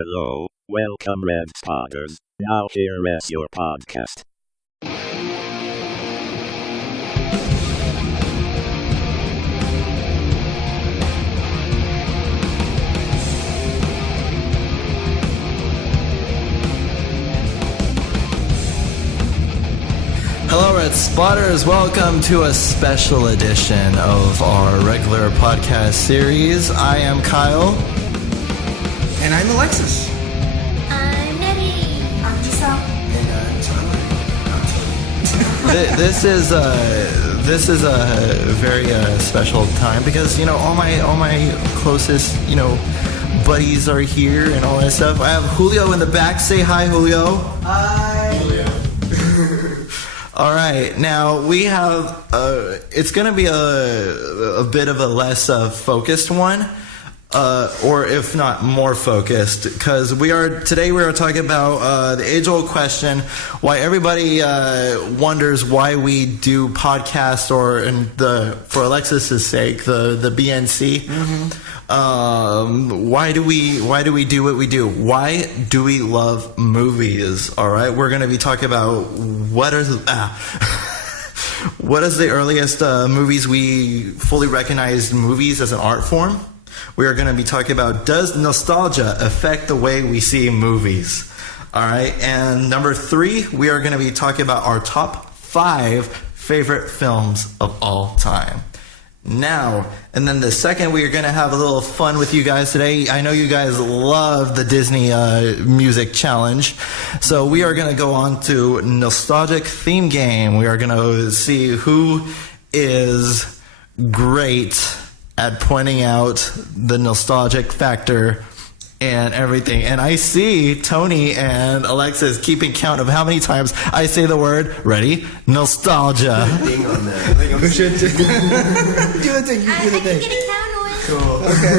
Hello, welcome Red Spotters. Now here is your podcast. Hello, Red Spotters. Welcome to a special edition of our regular podcast series. I am Kyle. And I'm Alexis. I'm Nettie. I'm Giselle. And I'm Tyler. This is a very special time because all my closest buddies are here and all that stuff. I have Julio in the back. Say hi, Julio. Hi. Julio. All right, now we have. It's going to be a bit of a less focused one. Or if not more focused, because today we are talking about the age-old question, why everybody wonders why we do podcasts, or for Alexis's sake, the BNC. Mm-hmm. Why do we do what we do? Why do we love movies? All right, we're going to be talking about what is the earliest movies we fully recognized movies as an art form. We are going to be talking about, does nostalgia affect the way we see movies? All right. And number 3, we are going to be talking about our top 5 favorite films of all time. Now, and then the second, we are going to have a little fun with you guys today. I know you guys love the Disney music challenge. So we are going to go on to nostalgic theme game. We are going to see who is great at pointing out the nostalgic factor and everything. And I see Tony and Alexis keeping count of how many times I say the word, ready, nostalgia. Ding on that. I think I'm should do the thing. I can get a count on it. Cool. Okay.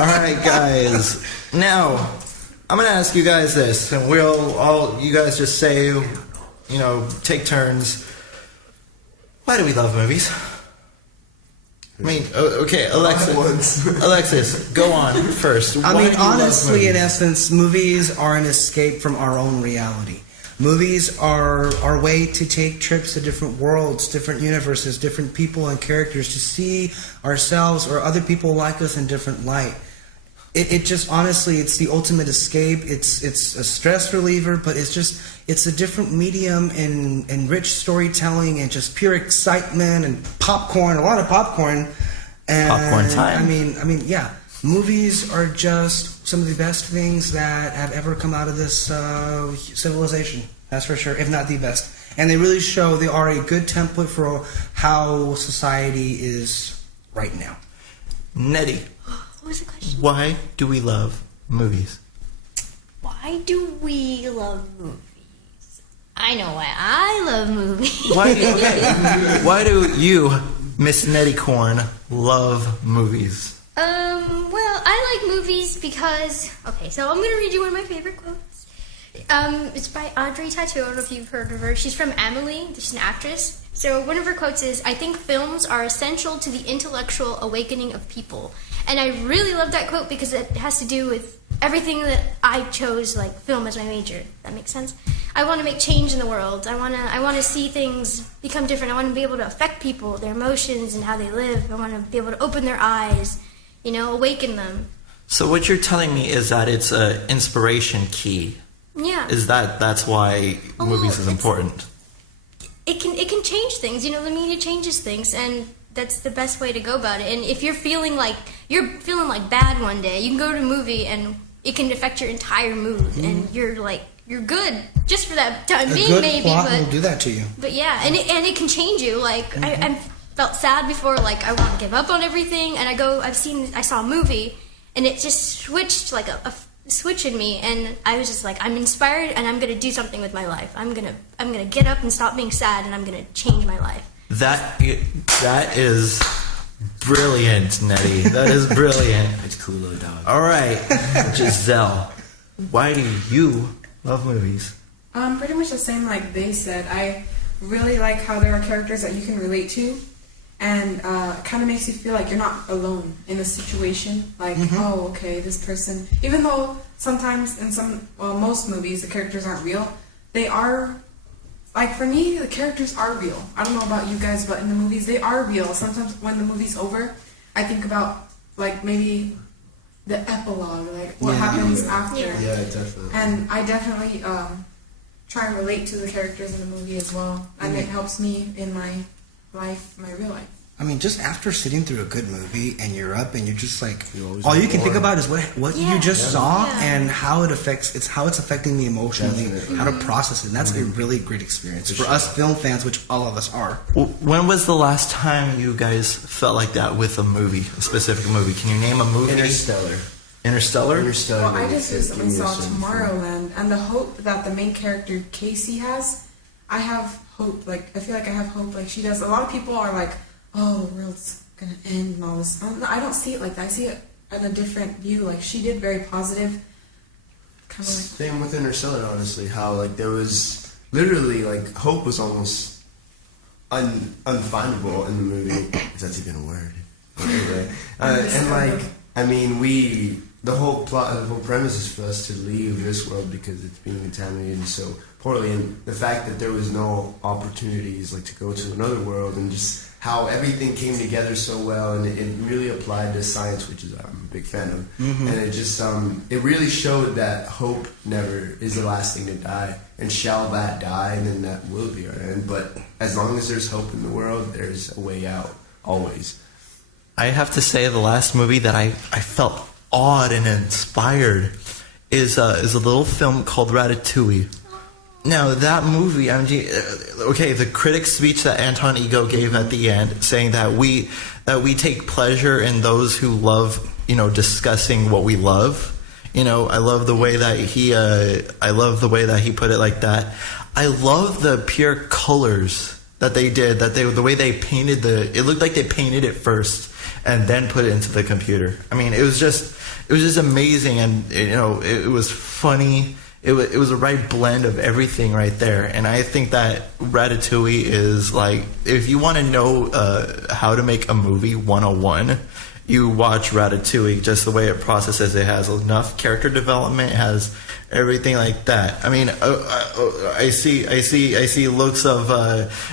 All right, guys. Now, I'm going to ask you guys this, and you guys just say, take turns. Why do we love movies? I mean, okay, Alexis, go on first. Honestly, in essence, movies are an escape from our own reality. Movies are our way to take trips to different worlds, different universes, different people and characters, to see ourselves or other people like us in different light. It just, honestly, it's the ultimate escape. It's a stress reliever, but it's a different medium in rich storytelling and just pure excitement and popcorn, a lot of popcorn. And popcorn time. I mean, yeah. Movies are just some of the best things that have ever come out of this civilization. That's for sure, if not the best. And they really show they are a good template for how society is right now. Nettie. What was the question? Why do we love movies? Why do we love movies? I know why I love movies. Why do you, Miss Nettie Corn, love movies? Well, I like movies because... Okay, so I'm going to read you one of my favorite quotes. It's by Audrey Tautou. I don't know if you've heard of her. She's from Amelie. She's an actress. So one of her quotes is, "I think films are essential to the intellectual awakening of people." And I really love that quote because it has to do with everything that I chose, like film as my major. That makes sense? I want to make change in the world. I want to see things become different. I want to be able to affect people, their emotions and how they live. I want to be able to open their eyes, awaken them. So what you're telling me is that it's an inspiration key. Yeah. That's why movies is important. It can change things. The media changes things, and that's the best way to go about it. And if you're feeling like bad one day, you can go to a movie and it can affect your entire mood, and you're good just for that time being. Good maybe, plot but will do that to you. But yeah, and it can change you. Like I felt sad before, like I want to give up on everything, and I saw a movie, and it just switched like a switch in me, and I was just like, I'm inspired, and I'm gonna do something with my life. I'm gonna get up and stop being sad, and I'm gonna change my life. That is brilliant, Nettie. That is brilliant. It's cool, dog. All right, Giselle, why do you love movies? Pretty much the same like they said. I really like how there are characters that you can relate to, And it kind of makes you feel like you're not alone in a situation. Like, oh, okay, this person... Even though sometimes in most movies, the characters aren't real, they are... Like, for me, the characters are real. I don't know about you guys, but in the movies, they are real. Sometimes when the movie's over, I think about, like, maybe the epilogue, like, what happens after. Yeah, definitely. And I definitely try and relate to the characters in the movie as well. And it helps me in my life, my real life. I mean, just after sitting through a good movie and you're up and you're just like, all you can think about is what you just saw and how it affects. It's how it's affecting me emotionally, how to process it. And that's a really great experience for us film fans, which all of us are. When was the last time you guys felt like that with a movie, a specific movie? Can you name a movie? Interstellar. Interstellar? Well, I just recently saw Tomorrowland, and the hope that the main character Casey has, I have hope. Like, I feel like I have hope like she does. A lot of people are like, oh, the world's gonna end and all this. I don't see it like that. I see it in a different view. Like, she did very positive. Kind of like Same with Interstellar, honestly. How, like, there was literally, like, hope was almost unfindable in the movie. If that's even a word. But anyway. And, like, I mean, the whole plot, the whole premise is for us to leave this world because it's being contaminated so poorly. And the fact that there was no opportunities, like, to go to another world and just how everything came together so well, and it really applied to science, which is I'm a big fan of. And it just it really showed that hope never is the last thing to die, and shall that die, and then that will be our end. But as long as there's hope in the world, there's a way out, always. I have to say the last movie that I felt awed and inspired is a little film called Ratatouille. Now, that movie, I mean, okay, the critic's speech that Anton Ego gave at the end, saying that we take pleasure in those who love, discussing what we love. I love the way that he put it like that. I love the pure colors that they did, the way they painted it looked like they painted it first and then put it into the computer. I mean, it was just amazing, and it was funny. It was a right blend of everything right there. And I think that Ratatouille is like, if you want to know how to make a movie 101, you watch Ratatouille. Just the way it processes, it has enough character development, it has everything like that. I mean, I see looks of.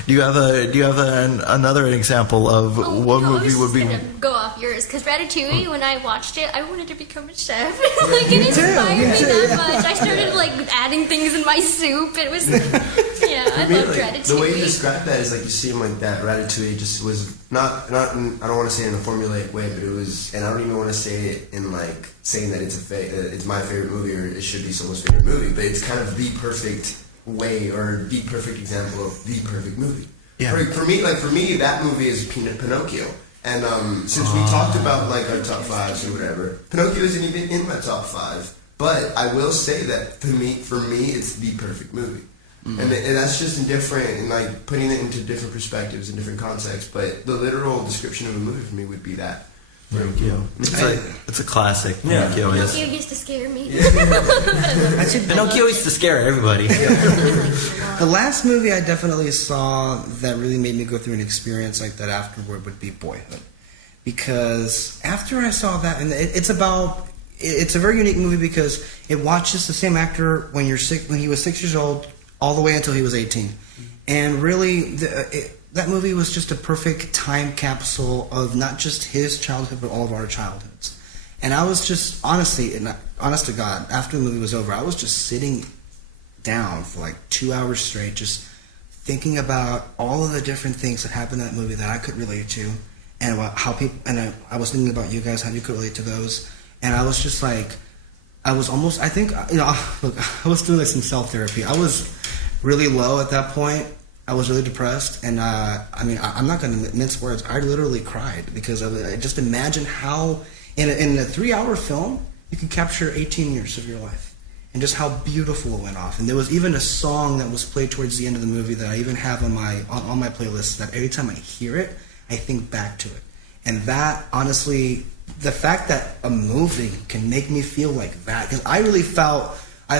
Do you have another example of what movie would be? Go off yours, because Ratatouille. When I watched it, I wanted to become a chef. Like, it inspired me that much. I started like adding things in my soup. It was I loved Ratatouille. The way you describe that is like you seem like that Ratatouille just was not I don't want to say it in a formulaic way, but it was, and I don't even want to say it in like saying that it's my favorite movie or it should be someone's favorite movie, but it's kind of the perfect way or the perfect example of the perfect movie. Yeah. For me, that movie is Pinocchio. And since we talked about like our top fives or whatever, Pinocchio isn't even in my top five. But I will say that for me, it's the perfect movie. And that's just in different, and like putting it into different perspectives and different contexts. But the literal description of a movie for me would be that. Pinocchio. It's a classic. Yeah. Pinocchio used to scare me. Pinocchio used to scare everybody. The last movie I definitely saw that really made me go through an experience like that afterward would be Boyhood. Because after I saw that, and it's a very unique movie because it watches the same actor when he was 6 years old all the way until he was 18. And really, that movie was just a perfect time capsule of not just his childhood, but all of our childhoods. And I was just, honest to God, after the movie was over, I was just sitting down for like 2 hours straight, just thinking about all of the different things that happened in that movie that I could relate to, and about how people, and I was thinking about you guys, how you could relate to those. And I was just like, I was almost, I think, look, I was doing like some self-therapy. I was really low at that point. I was really depressed, and I'm not going to mince words. I literally cried because I just imagine how, in a 3-hour film, you can capture 18 years of your life, and just how beautiful it went off. And there was even a song that was played towards the end of the movie that I even have on my playlist. That every time I hear it, I think back to it. And that, honestly, the fact that a movie can make me feel like that, because I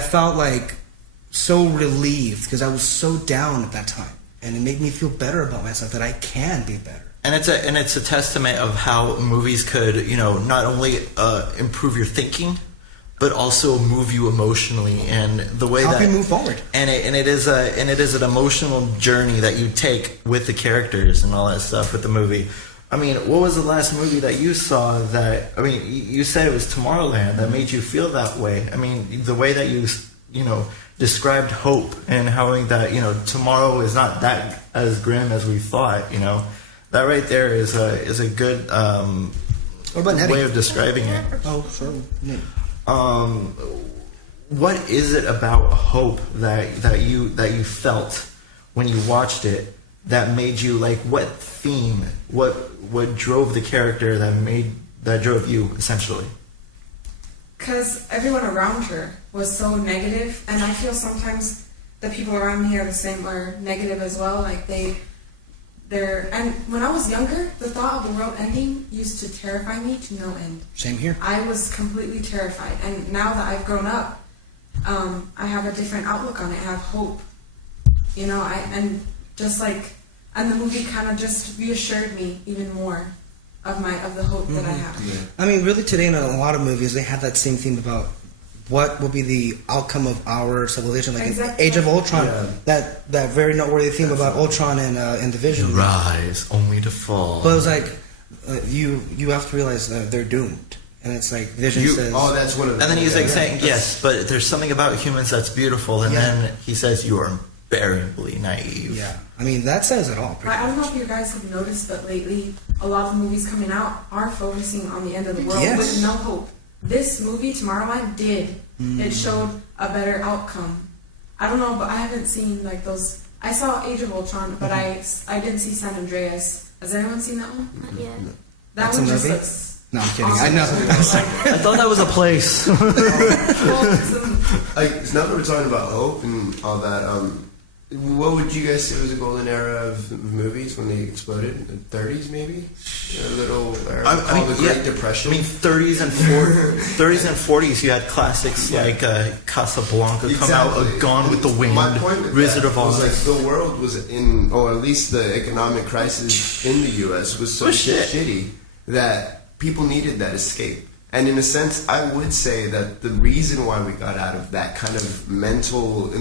felt like so relieved because I was so down at that time. And it made me feel better about myself, that I can be better. And it's a testament of how movies could, not only improve your thinking, but also move you emotionally, and the way help that you move forward. And it is an emotional journey that you take with the characters and all that stuff with the movie. I mean, what was the last movie that you saw that? I mean, you said it was Tomorrowland that made you feel that way. I mean, the way that you described hope and how that tomorrow is not that as grim as we thought. That right there is a good way of describing it. Oh, sure. Yeah. What is it about hope that you felt when you watched it that made you like? What theme? What drove the character that drove you essentially? Because everyone around her was so negative, and I feel sometimes the people around me are the same, are negative as well. Like they're and when I was younger, the thought of the world ending used to terrify me to no end. Same here. I was completely terrified, and now that I've grown up, I have a different outlook on it. I have hope, and the movie kind of just reassured me even more of the hope that I have. Yeah. I mean, really, today in a lot of movies, they have that same theme about what will be the outcome of our civilization. Like Exactly. in Age of Ultron, Yeah. that very noteworthy theme about Ultron and the Vision. Rise only to fall. But it was like you have to realize that they're doomed, and it's like Vision says. Oh, that's one of the. And then he's like saying, yes, but there's something about humans that's beautiful. And then he says, you are invariably naive. Yeah, I mean that says it all. Pretty I don't know much. if you guys have noticed, but lately a lot of movies coming out are focusing on the end of the world Yes. with no hope. This movie, Tomorrowland, did. It showed a better outcome. I don't know, but I haven't seen like those. I saw Age of Ultron, but I didn't see San Andreas. Has anyone seen that one? Not yet. That That's one a just movie? looks. No, I'm kidding. awesome. I know. I thought that was a place. Well, some- Now that we're talking about hope and all that, what would you guys say was a golden era of movies when they exploded? The 30s, maybe? A little era called the Great Depression. I mean, 30s and 40s, you had classics like Casablanca come out, Gone with the Wind, My point with Wizard that of was Oz. like the world was in, or at least the economic crisis in the U.S. was so shitty that people needed that escape. And in a sense, I would say that the reason why we got out of that kind of mental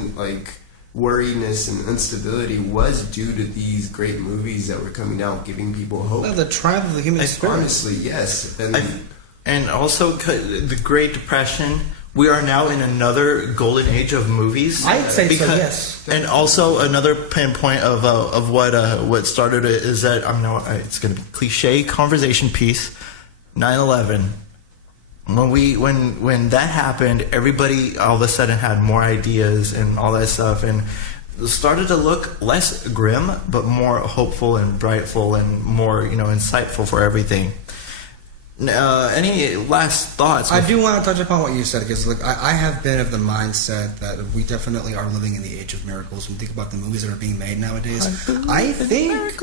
worriness and instability was due to these great movies that were coming out, giving people hope. Well, the triumph of the human spirit. Honestly, yes. And also the Great Depression. We are now in another golden age of movies. I'd say so, yes. And also another pinpoint of what started it is that it's going to be cliche conversation piece. 9/11. When that happened, everybody all of a sudden had more ideas and all that stuff, and it started to look less grim, but more hopeful and brightful and more insightful for everything. Any last thoughts? I do want to touch upon what you said because I have been of the mindset that we definitely are living in the age of miracles. When you think about the movies that are being made nowadays, I think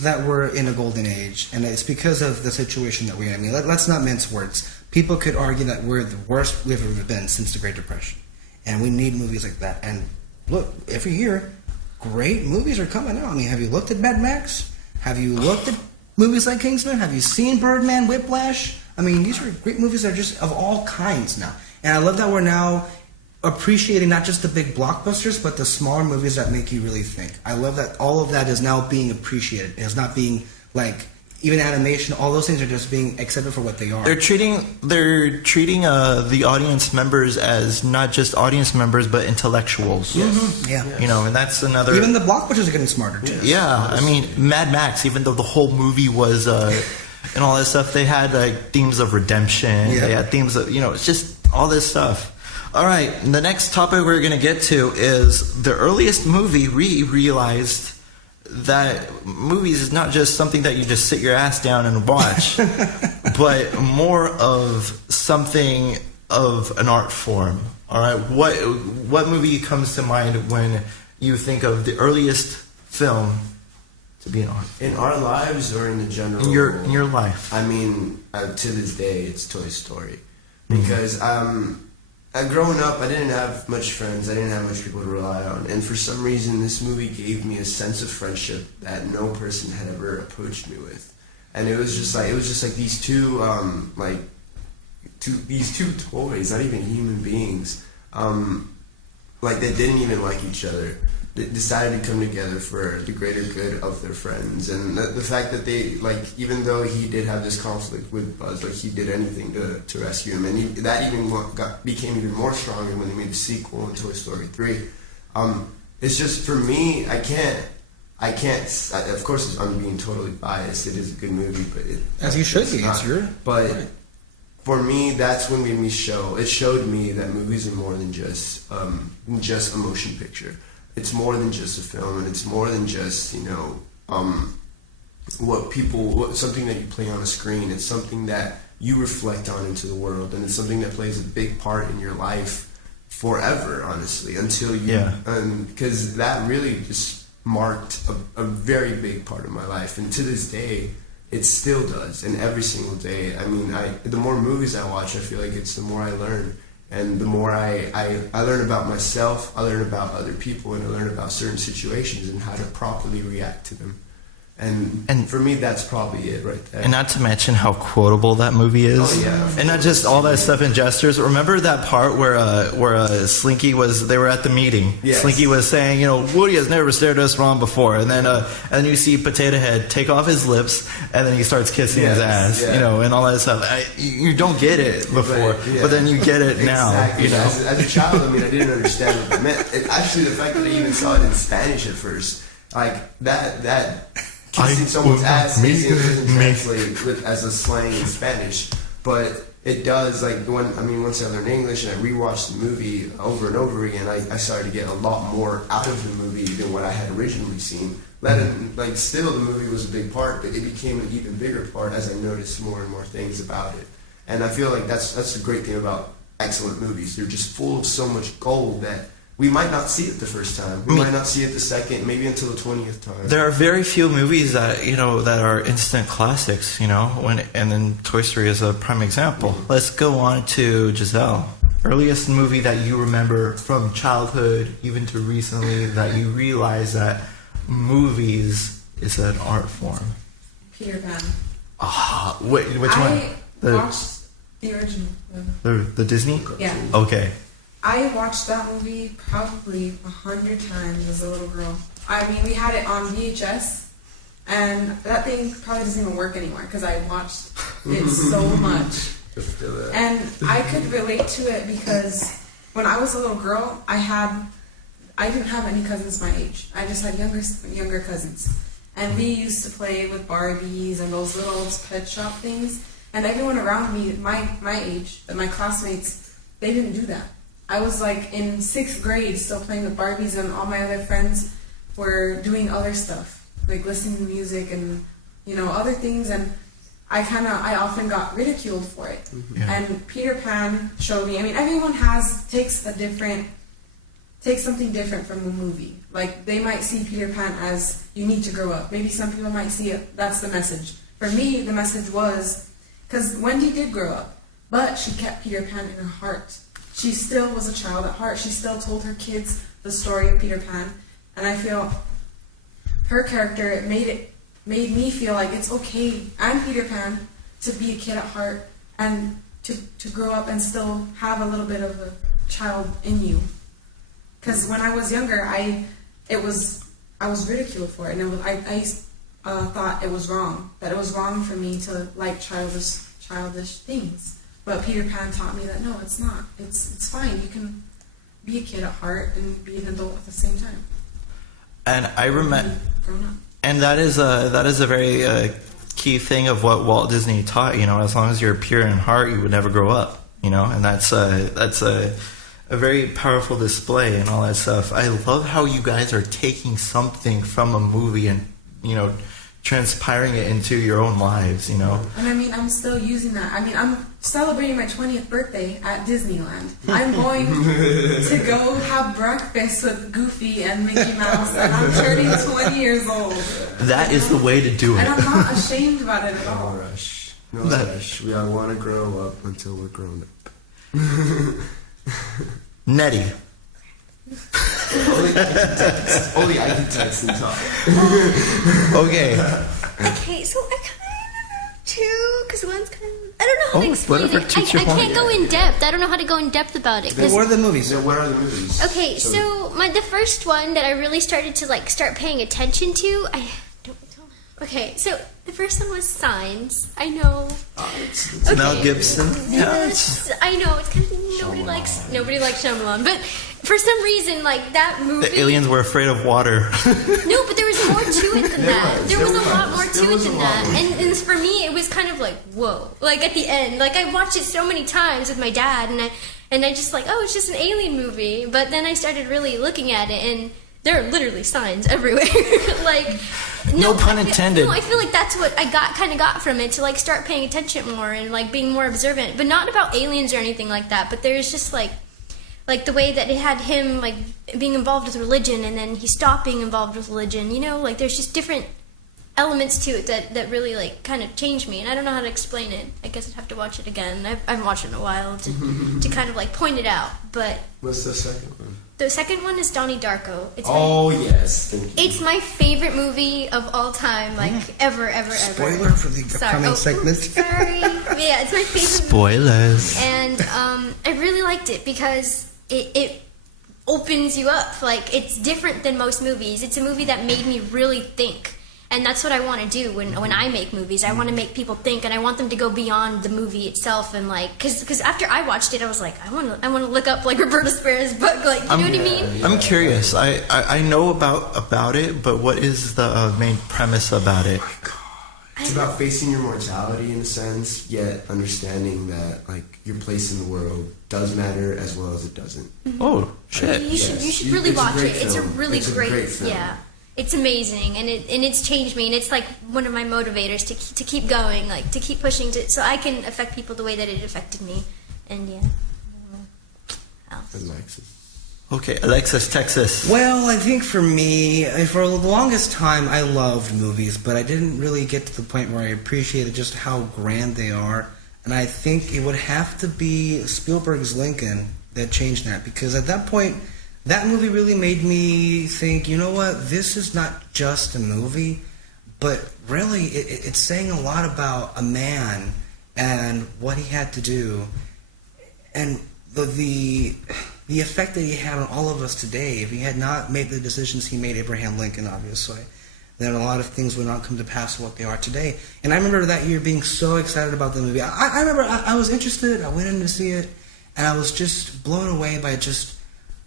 that we're in a golden age, and it's because of the situation that we're in. I mean, let's not mince words. People could argue that we're the worst we've ever been since the Great Depression, and we need movies like that. And look, every year, great movies are coming out. I mean, have you looked at Mad Max? Have you looked at movies like Kingsman? Have you seen Birdman, Whiplash? I mean, these are great movies that are just of all kinds now. And I love that we're now appreciating not just the big blockbusters, but the smaller movies that make you really think. I love that all of that is now being appreciated. It's not being like, even animation, all those things are just being accepted for what they are. They're treating the audience members as not just audience members, but intellectuals. Mm-hmm. Yeah. And that's another. Even the blockbusters are getting smarter too. Yeah, I mean, Mad Max, even though the whole movie was and all that stuff, they had like themes of redemption. Yeah. They had themes of it's just all this stuff. All right, the next topic we're gonna get to is the earliest movie we realized that movies is not just something that you just sit your ass down and watch, but more of something of an art form. All right, what movie comes to mind when you think of the earliest film to be an art form? In our lives or in the general? In your life. I mean, to this day, it's Toy Story. Because growing up, I didn't have much friends. I didn't have much people to rely on. And for some reason, this movie gave me a sense of friendship that no person had ever approached me with. And it was just like these two toys, not even human beings, like they didn't even like each other. They decided to come together for the greater good of their friends, and the fact that they, like, even though he did have this conflict with Buzz, like he did anything to rescue him, and that even became even more stronger when they made the sequel in Toy Story 3. It's just, for me, I can't. Of course, I'm being totally biased. It is a good movie, but as you should be. It's your. But right. For me, that's when it showed me that movies are more than just a motion picture. It's more than just a film, and it's more than just, something that you play on a screen. It's something that you reflect on into the world, and it's something that plays a big part in your life forever, honestly, until you, because that really just marked a very big part of my life, and to this day, it still does, and every single day. I mean, the more movies I watch, I feel like it's the more I learn. And the more I learn about myself, I learn about other people, and I learn about certain situations and how to properly react to them. And for me, that's probably it right there. And not to mention how quotable that movie is. Oh, yeah. And not just all that stuff in gestures. Remember that part where Slinky they were at the meeting. Yes. Slinky was saying, Woody has never stared us wrong before. And then you see Potato Head take off his lips, and then he starts kissing his ass, and all that stuff. You don't get it before, but then you get it now. Exactly. As a child, I didn't understand what it meant. Actually, the fact that I even saw it in Spanish at first, like that kissing someone's ass doesn't translate as a slang in Spanish, but it does. Like once I learned English and I rewatched the movie over and over again, I started to get a lot more out of the movie than what I had originally seen. Still, the movie was a big part, but it became an even bigger part as I noticed more and more things about it. And I feel like that's the great thing about excellent movies. They're just full of so much gold that we might not see it the first time. We might not see it the second, maybe until the 20th time. There are very few movies that that are instant classics. And then Toy Story is a prime example. Mm-hmm. Let's go on to Giselle. Earliest movie that you remember from childhood, even to recently, that you realize that movies is an art form. Peter Pan. Which one? I watched the original. The Disney? Yeah. Okay. I watched that movie probably 100 times as a little girl. We had it on VHS, and that thing probably doesn't even work anymore because I watched it so much. And I could relate to it because when I was a little girl, I didn't have any cousins my age. I just had younger cousins. And we used to play with Barbies and those little pet shop things. And everyone around me, my age, my classmates, they didn't do that. I was like in 6th grade still playing with Barbies, and all my other friends were doing other stuff, like listening to music and, other things. And I often got ridiculed for it. Mm-hmm. Yeah. And Peter Pan showed me, everyone takes something different from a movie. Like, they might see Peter Pan as, you need to grow up. Maybe some people might see it, that's the message. For me, the message was, because Wendy did grow up, but she kept Peter Pan in her heart. She still was a child at heart. She still told her kids the story of Peter Pan. And I feel her character, it made me feel like it's okay, I'm Peter Pan, to be a kid at heart and to grow up and still have a little bit of a child in you. Because when I was younger, I was ridiculed for it, and I thought it was wrong. That it was wrong for me to like childish things. But Peter Pan taught me that no, it's not. It's fine. You can be a kid at heart and be an adult at the same time. And I remember, grown up. And that is a very key thing of what Walt Disney taught. As long as you're pure in heart, you would never grow up. And that's a very powerful display and all that stuff. I love how you guys are taking something from a movie and transpiring it into your own lives. And I'm still using that. I'm celebrating my 20th birthday at Disneyland. I'm going to go have breakfast with Goofy and Mickey Mouse, and I'm turning 20 years old. That is the way to do it. And I'm not ashamed about it at all. No rush. We all want to grow up until we're grown up. Nettie. Only I can text and talk. Okay. Okay, so I kind of too, because one's kind of, I don't know how to explain whatever it. took I your point. can't go in depth. I don't know how to go in depth about it. 'Cause- What are the movies? So what are the movies? okay, so the first one that I really started to like start paying attention to, I don't. Okay, so the first one was Signs. I know. It's Okay. Mel Gibson. Yes, I know. It's kind of nobody likes Shyamalan, but for some reason, like that movie. The aliens were afraid of water. No, but there was more to it than that. There was a lot more There to it was a than lot that. more. And for me, it was kind of like, whoa. Like at the end, like I watched it so many times with my dad, and I just like, oh, it's just an alien movie. But then I started really looking at it, and there are literally signs everywhere. Like, No pun intended. I feel like that's what I kind of got from it, to like start paying attention more and like being more observant. But not about aliens or anything like that. But there's just like the way that it had him like being involved with religion, and then he stopped being involved with religion. You know, like there's just different elements to it that really like kind of changed me, and I don't know how to explain it. I guess I'd have to watch it again. I haven't watched it in a while to kind of like point it out. But What's the second one? the second one is Donnie Darko. It's Oh yes, thank you. it's my favorite movie of all time, like ever. Spoiler for the upcoming segment. Sorry. Yeah, it's my favorite. Spoilers. And I really liked it because it opens you up. Like, it's different than most movies. It's a movie that made me really think. And that's what I want to do when I make movies. I want to make people think, and I want them to go beyond the movie itself. And like, because after I watched it, I was like, I want to look up like Roberta Sparrow's book. Like, you know what I mean? I'm curious. I know about it, but what is the main premise about it? It's about facing your mortality in a sense, yet understanding that like your place in the world does matter as well as it doesn't. Oh shit! You should Yes. really It's a watch great it. It's a film. really It's a great film. yeah. It's amazing, and it's changed me, and it's like one of my motivators to keep going, like to keep pushing, so I can affect people the way that it affected me, and yeah. Alexis. Okay, Alexis, Texas. Well, I think for me, for the longest time, I loved movies, but I didn't really get to the point where I appreciated just how grand they are. And I think it would have to be Spielberg's Lincoln that changed that, because at that point, that movie really made me think, you know what, this is not just a movie, but really it's saying a lot about a man and what he had to do, and the effect that he had on all of us today. If he had not made the decisions he made, Abraham Lincoln, obviously, then a lot of things would not come to pass what they are today. And I remember that year being so excited about the movie. I remember I was interested, I went in to see it, and I was just blown away by just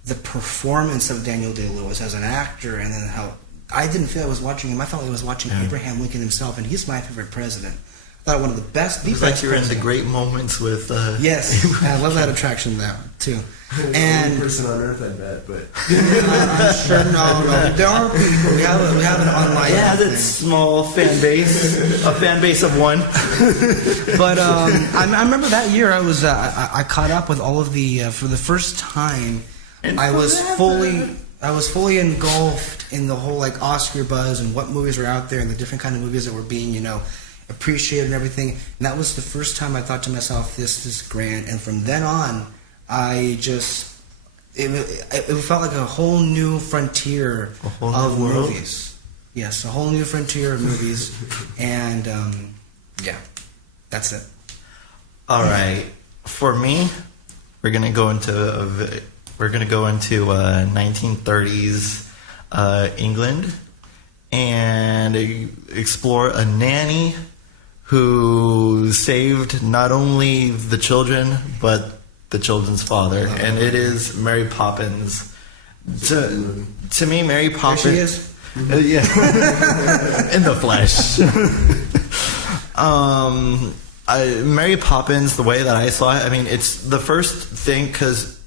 the performance of Daniel Day-Lewis as an actor, and then how I didn't feel I was watching him. I felt I was watching Abraham Lincoln himself, and he's my favorite president. I thought one of the best. It's like you're in the great moments with. Yes, I love that attraction now too. The And only person on earth, I bet, but I'm sure no, there are people. We have an online. Yeah, thing. that small fan base, a fan base of one. But I remember that year I was I caught up with all of the for the first time. I was fully engulfed in the whole like Oscar buzz and what movies were out there and the different kind of movies that were being appreciated and everything. And that was the first time I thought to myself, this is grand. And from then on, I just it felt like a whole new frontier of movies. Yes, a whole new frontier of movies, and yeah, that's it. All right, for me, we're gonna go into 1930s England and explore a nanny who saved not only the children but the children's father, and it is Mary Poppins. To me, Mary Poppins. There she is. Yeah, in the flesh. Mary Poppins, the way that I saw it, I mean, it's the first thing because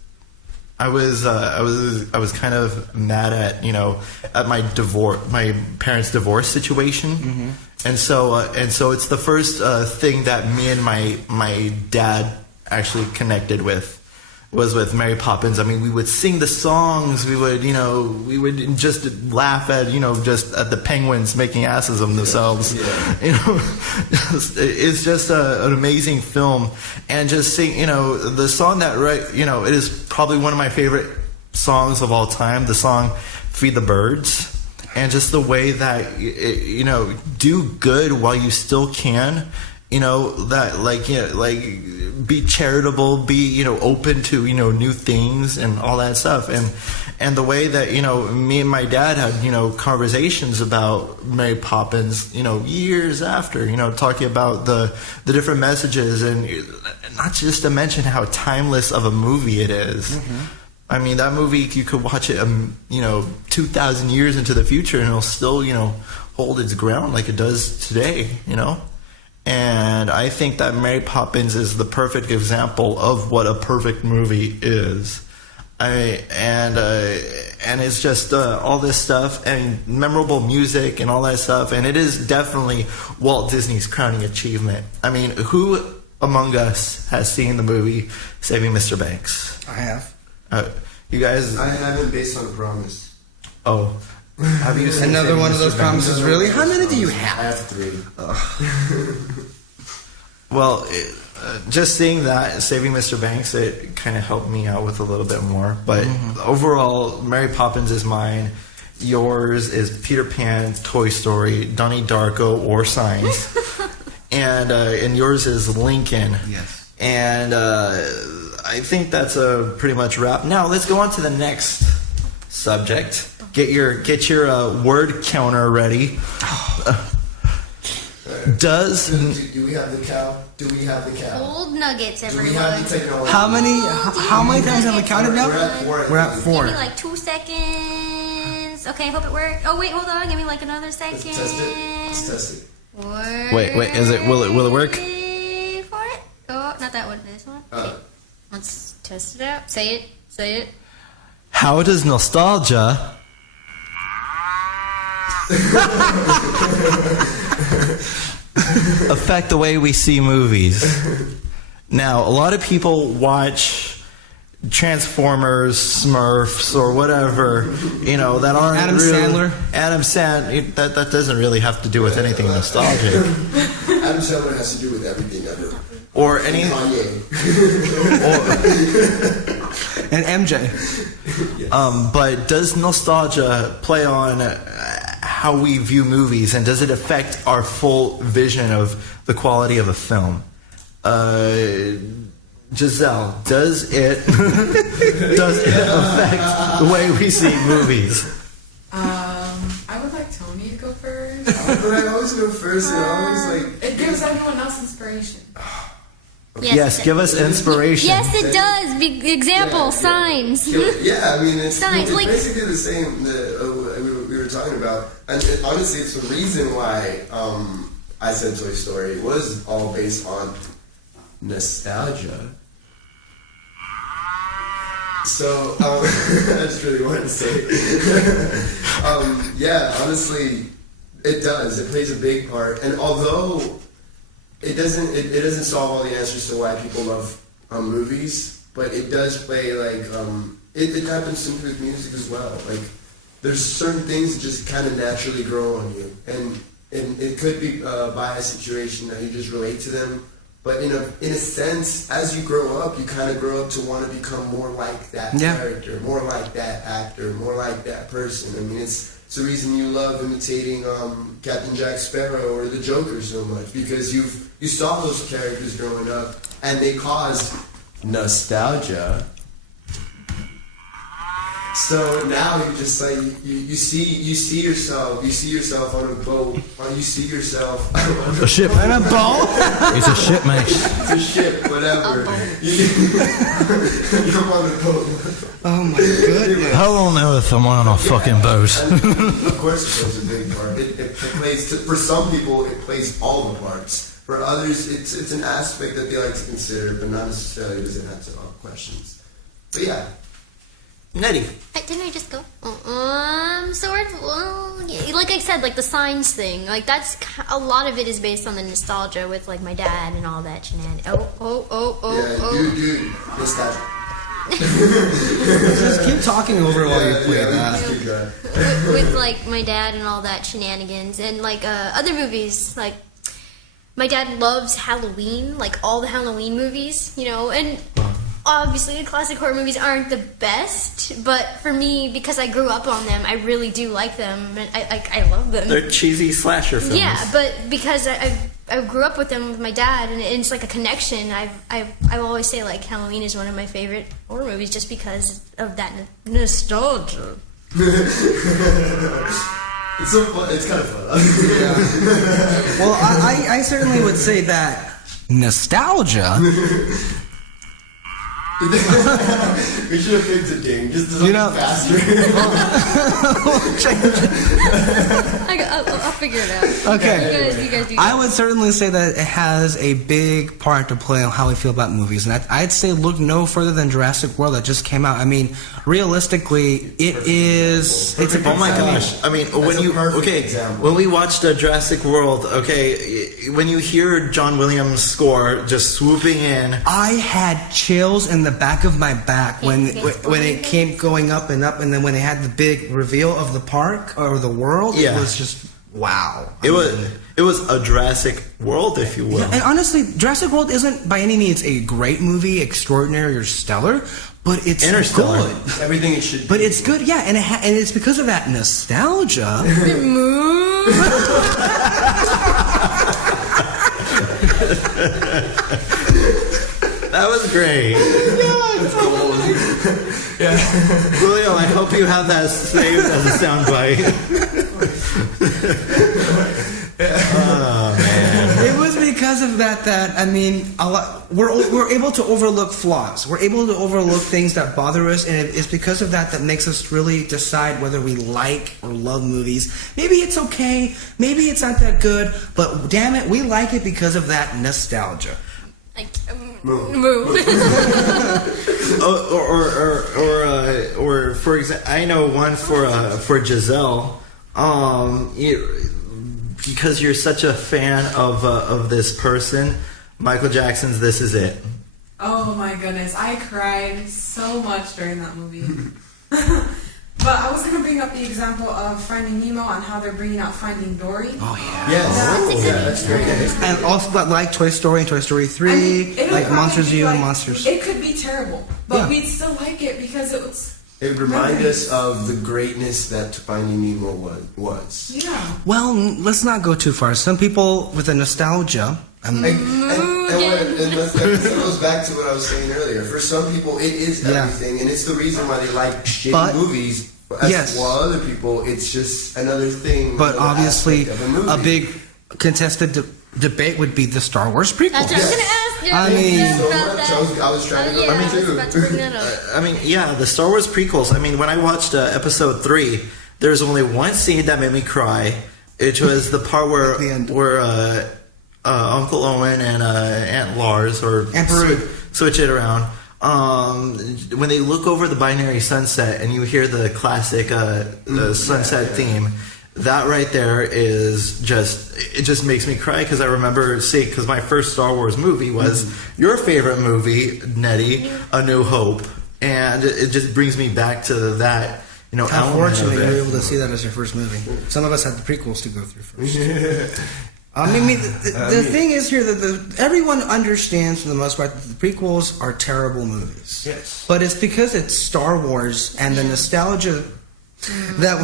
I was kind of mad at my parents' divorce situation, and so it's the first thing that me and my dad actually connected with was with Mary Poppins. I mean, we would sing the songs. We would, just laugh at, just at the penguins making asses of themselves. It's just an amazing film. And just sing, the song that, it is probably one of my favorite songs of all time. The song "Feed the Birds," and just the way that, do good while you still can. Be charitable, be, open to, new things and all that stuff. And the way that, me and my dad had, conversations about Mary Poppins, years after, talking about the different messages, and not just to mention how timeless of a movie it is. Mm-hmm. I mean, that movie, you could watch it, 2,000 years into the future and it'll still, hold its ground like it does today, And I think that Mary Poppins is the perfect example of what a perfect movie is. And it's just all this stuff and memorable music and all that stuff. And it is definitely Walt Disney's crowning achievement. I mean, who among us has seen the movie Saving Mr. Banks? I have. You guys? I haven't, based on a promise. Oh. Have you seen another one of those promises? Really? How many do you have? I have 3. Well, just seeing that, Saving Mr. Banks, it kind of helped me out with a little bit more. But overall, Mary Poppins is mine. Yours is Peter Pan, Toy Story, Donnie Darko, or Signs. and yours is Lincoln. Yes. And I think that's a pretty much wrap. Now, let's go on to the next subject. Get your word counter ready. Do we have the cow? Do we have the cow? Old nuggets, everyone. Do we have the technology? How many times have we counted now? We're at 4. We're at 4. Give me like 2 seconds. Okay, I hope it worked. Oh wait, hold on. Give me like another second. Let's test it. Let's test it. Wait. Is it? Will it work? For it? Oh, not that one. This one. Okay. Let's test it out. Say it. How does nostalgia affect the way we see movies? Now, a lot of people watch Transformers, Smurfs, or whatever, that aren't Adam Sandler. Adam Sandler. That doesn't really have to do with anything nostalgic. Adam Sandler has to do with everything ever. Or any. Kanye. And MJ. Yes. But does nostalgia play on how we view movies, and does it affect our full vision of the quality of a film? Giselle, does it affect the way we see movies? I would like Tony to go first. But I always go first, and I always It gives everyone else inspiration. Yes, give us inspiration. Yes, it does. Example, Signs. Yeah, I mean, it's Signs, like- basically the same that we were talking about. And honestly, it's the reason why I said Toy Story was all based on nostalgia. So, I just really wanted to say it. Yeah, honestly, it does. It plays a big part. And although it doesn't solve all the answers to why people love movies, but it does play, it happens simply with music as well. Like, there's certain things that just kind of naturally grow on you. And it could be by a situation that you just relate to them. But in a sense, as you grow up, you kind of grow up to want to become more like that character, more like that actor, more like that person. I mean, it's the reason you love imitating Captain Jack Sparrow or the Joker so much, because you saw those characters growing up, and they caused nostalgia. So now you just you see yourself on a boat, or you see yourself on a ship and a boat. It's a ship, mate. It's a ship, whatever. You're on a boat. Oh my goodness! How on earth am I on a fucking boat? Of course, it plays a big part. It plays for some people. It plays all the parts. For others, it's an aspect that they like to consider, but not necessarily does it answer all questions. But yeah. Nettie. Didn't I just go? Like I said, like the Signs thing, like that's a lot of it is based on the nostalgia with like my dad and all that shenanigans. Dude, nostalgia. Just keep talking over while you play that. with like my dad and all that shenanigans, and like other movies. Like my dad loves Halloween, like all the Halloween movies, and obviously the classic horror movies aren't the best, but for me, because I grew up on them, I really do like them, and I love them. They're cheesy slasher films. Yeah, but because I grew up with them with my dad, and it's like a connection. I always say like Halloween is one of my favorite horror movies just because of that nostalgia. It's so fun. It's kind of fun. Well, I certainly would say that nostalgia. We should have picked a ding just to faster. I'll figure it out. Okay. You guys do. I would certainly say that it has a big part to play on how we feel about movies, and I'd say look no further than Jurassic World that just came out. I mean, realistically, it's a Oh my gosh! I mean, when we watched Jurassic World, when you hear John Williams' score just swooping in, I had chills in the back of my back when it came going up, and then when it had the big reveal of the park or the world, it was just wow. It was a Jurassic World, if you will. Yeah, and honestly, Jurassic World isn't by any means a great movie, extraordinary or stellar, but it's Interstellar. good. Everything it should be. But it's good, yeah, and it's because of that nostalgia. That was great. Yeah. Julio, I hope you have that saved as a soundbite. Oh man! It was because of that I mean, we're able to overlook flaws. We're able to overlook things that bother us, and it's because of that makes us really decide whether we like or love movies. Maybe it's okay, maybe it's not that good, but damn it, we like it because of that nostalgia. Like, move. or for example, I know one for Giselle. Because you're such a fan of this person, Michael Jackson's "This Is It." Oh my goodness, I cried so much during that movie. But I was going to bring up the example of Finding Nemo and how they're bringing out Finding Dory. Oh yeah. Yes. That's great. And also like Toy Story and Toy Story 3, like Monsters U and Monsters. It could be terrible, but we'd still like it because it would remind us of the greatness that Finding Nemo was. Yeah. Well, let's not go too far. Some people with a nostalgia. And that goes back to what I was saying earlier. For some people, it is everything, and it's the reason why they like shitty movies. For other people, it's just another thing. But obviously, a big contested debate would be the Star Wars prequel. That's what I was going to ask. I mean, I was trying to go to bring that up. I mean, yeah, the Star Wars prequels. I mean, when I watched Episode 3, there's only one scene that made me cry. It was the part where Uncle Owen and Aunt Lars switch it around. When they look over the binary sunset and you hear the classic sunset theme, that right there is just makes me cry because I remember because my first Star Wars movie was your favorite movie, Nettie, A New Hope, and it just brings me back to that. Unfortunately, you were able to see that as your first movie. Some of us had the prequels to go through first. I mean, the thing is here that everyone understands for the most part that the prequels are terrible movies. Yes. But it's because it's Star Wars and the nostalgia that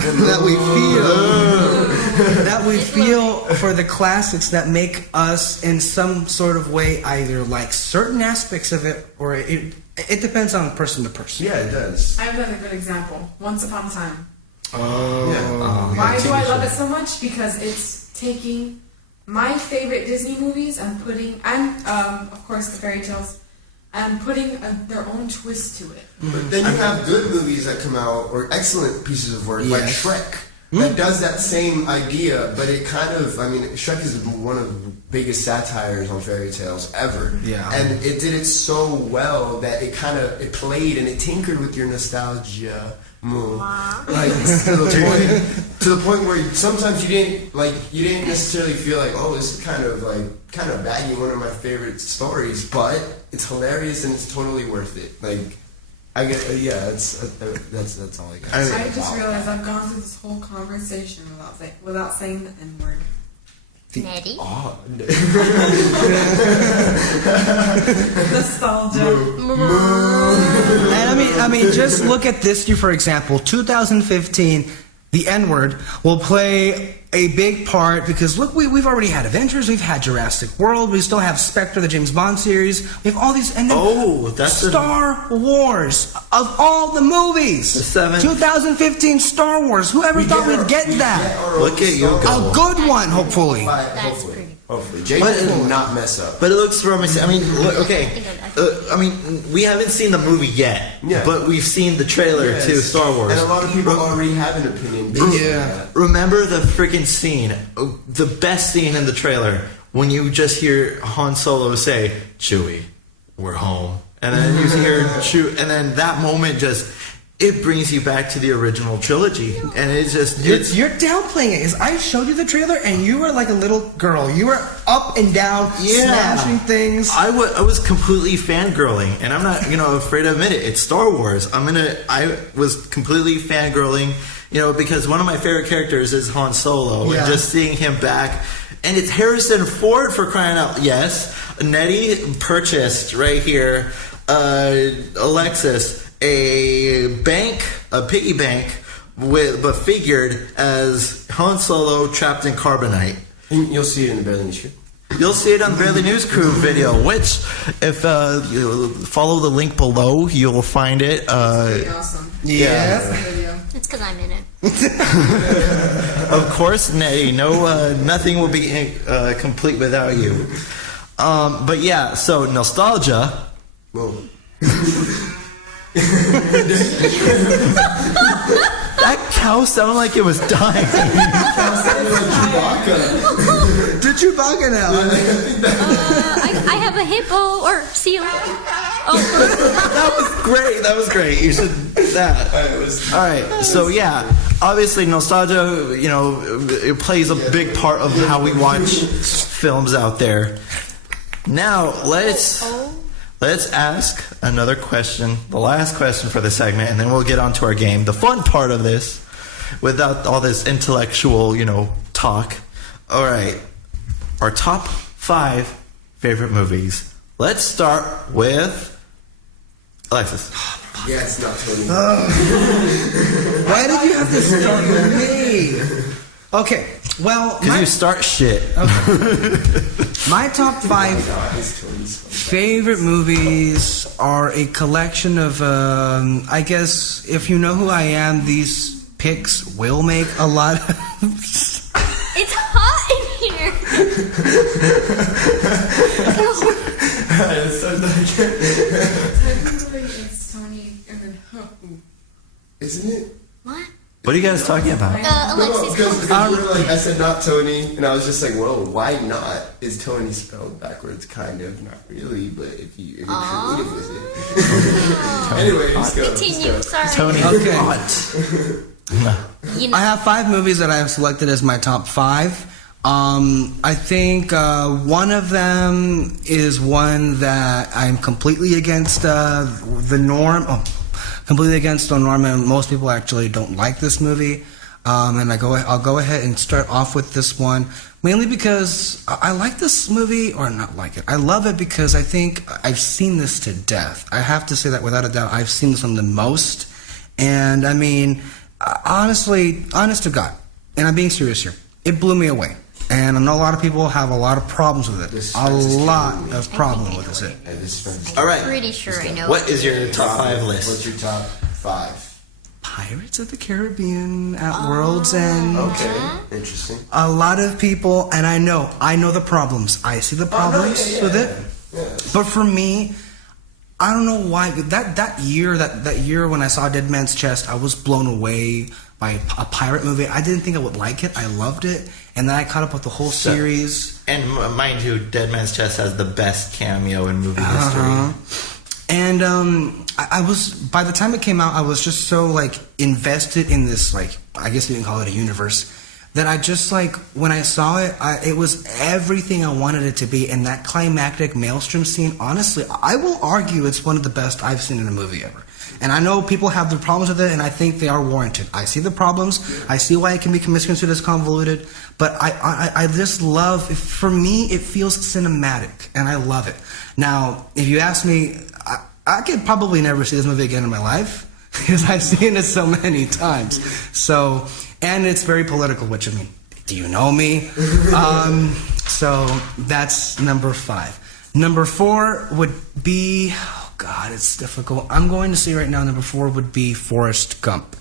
we feel for the classics that make us in some sort of way either like certain aspects of it or it depends on person to person. Yeah, it does. I have another good example. Once Upon a Time. Why do I love it so much? Because it's taking my favorite Disney movies and of course the fairy tales and putting their own twist to it. But then you have good movies that come out or excellent pieces of work like Shrek that does that same idea, but it kind of, Shrek is one of the biggest satires on fairy tales ever. Yeah. And it did it so well that it played and it tinkered with your nostalgia. Like to the point where sometimes you didn't necessarily feel like, oh, this is kind of bagging one of my favorite stories, but it's hilarious and it's totally worth it. Like I get that's all I got. I just realized I've gone through this whole conversation without saying the N word. Nettie? Oh, Nostalgia. And I mean, just look at this year, for example. 2015, the N-word will play a big part because, look, we've already had Avengers, we've had Jurassic World, we still have Spectre, the James Bond series, we have all these, and then Star Wars, of all the movies, 2015 Star Wars, whoever thought we'd get that? Look at you go. A good one, hopefully. That's pretty. Hopefully. James will not mess up. But it looks promising. I mean, okay. I mean, we haven't seen the movie yet, but we've seen the trailer to Star Wars. And a lot of people already have an opinion. Remember the freaking scene, the best scene in the trailer, when you just hear Han Solo say, "Chewie, we're home," and then you hear Chewie, and then that moment it brings you back to the original trilogy, and it's just You're downplaying it. I showed you the trailer, and you were like a little girl. You were up and down, smashing things. I was completely fangirling, and I'm not afraid to admit it. It's Star Wars. I was completely fangirling, because one of my favorite characters is Han Solo, and just seeing him back. And it's Harrison Ford, for crying out. Yes, Nettie purchased right here, Alexis, a piggy bank, but figured as Han Solo trapped in carbonite. And you'll see it in the Barely News Crew. You'll see it on the Barely News Crew video, which, if you follow the link below, you'll find it. Pretty awesome. Yeah. It's because I'm in it. Of course, Nettie. Nothing will be complete without you. But yeah, so nostalgia. Whoa. That cow sounded like it was dying. Did Chewbacca now? I have a hippo or seal. Oh. That was great. You should that. All right. So yeah, obviously nostalgia. It plays a big part of how we watch films out there. Now let's ask another question, the last question for the segment, and then we'll get on to our game. The fun part of this, without all this intellectual, talk. All right, our top 5 favorite movies. Let's start with Alexis. Yeah, it's not Tony. Why did you have to start with me? Okay, well, because you start shit. Okay. My top 5 favorite movies are a collection of, I guess, if you know who I am, these picks will make a lot of... It's hot in here. Technically, it's Tony and then Isn't it? What? What are you guys talking about? Alexis. Because I said not Tony, and I was just like, whoa, why not? Is Tony spelled backwards? Kind of, not really, but if you're creative with it. Anyway, let's go. Continue. Sorry. Tony. Okay. You know. I have 5 movies that I have selected as my top 5. I think one of them is one that I'm completely against the norm. Completely against the norm, and most people actually don't like this movie. And I'll go ahead and start off with this one, mainly because I like this movie, or not like it. I love it because I think I've seen this to death. I have to say that without a doubt. I've seen this one the most, and I mean, honestly, honest to God, and I'm being serious here, it blew me away. And I know a lot of people have a lot of problems with it. A lot of problems with it. All right. Pretty sure I know. What is your top 5 list? What's your top 5? Pirates of the Caribbean at World's End. Okay, interesting. A lot of people, and I know the problems. I see the problems with it. Yeah. But for me, I don't know why. That year when I saw Dead Man's Chest, I was blown away by a pirate movie. I didn't think I would like it. I loved it. And then I caught up with the whole series. And mind you, Dead Man's Chest has the best cameo in movie history. And I was, by the time it came out, I was just so invested in this, I guess you can call it a universe, that I just when I saw it, it was everything I wanted it to be. And that climactic maelstrom scene, honestly, I will argue it's one of the best I've seen in a movie ever. And I know people have their problems with it, and I think they are warranted. I see the problems. I see why it can be misconstrued as convoluted. But I just love, for me, it feels cinematic, and I love it. Now, if you ask me, I could probably never see this movie again in my life, because I've seen it so many times. So, and it's very political, which, I mean, do you know me? So that's number 5. Number 4 would be, oh God, it's difficult. I'm going to say right now number 4 would be Forrest Gump.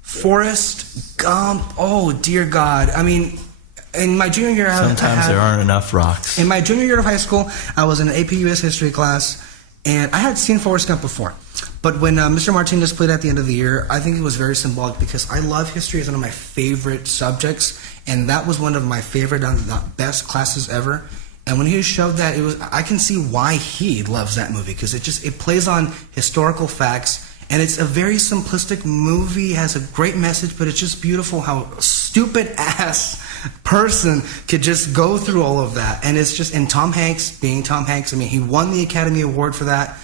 Forrest Gump, oh dear God. I mean, in my junior year, sometimes there aren't enough rocks. In my junior year of high school, I was in an AP US history class, and I had seen Forrest Gump before. But when Mr. Martinez played at the end of the year, I think it was very symbolic because I love history as one of my favorite subjects, and that was one of my favorite, best classes ever. And when he showed that, I can see why he loves that movie, because it plays on historical facts, and it's a very simplistic movie. It has a great message, but it's just beautiful how a stupid ass person could just go through all of that. And it's just, and Tom Hanks being Tom Hanks, I mean, he won the Academy Award for that.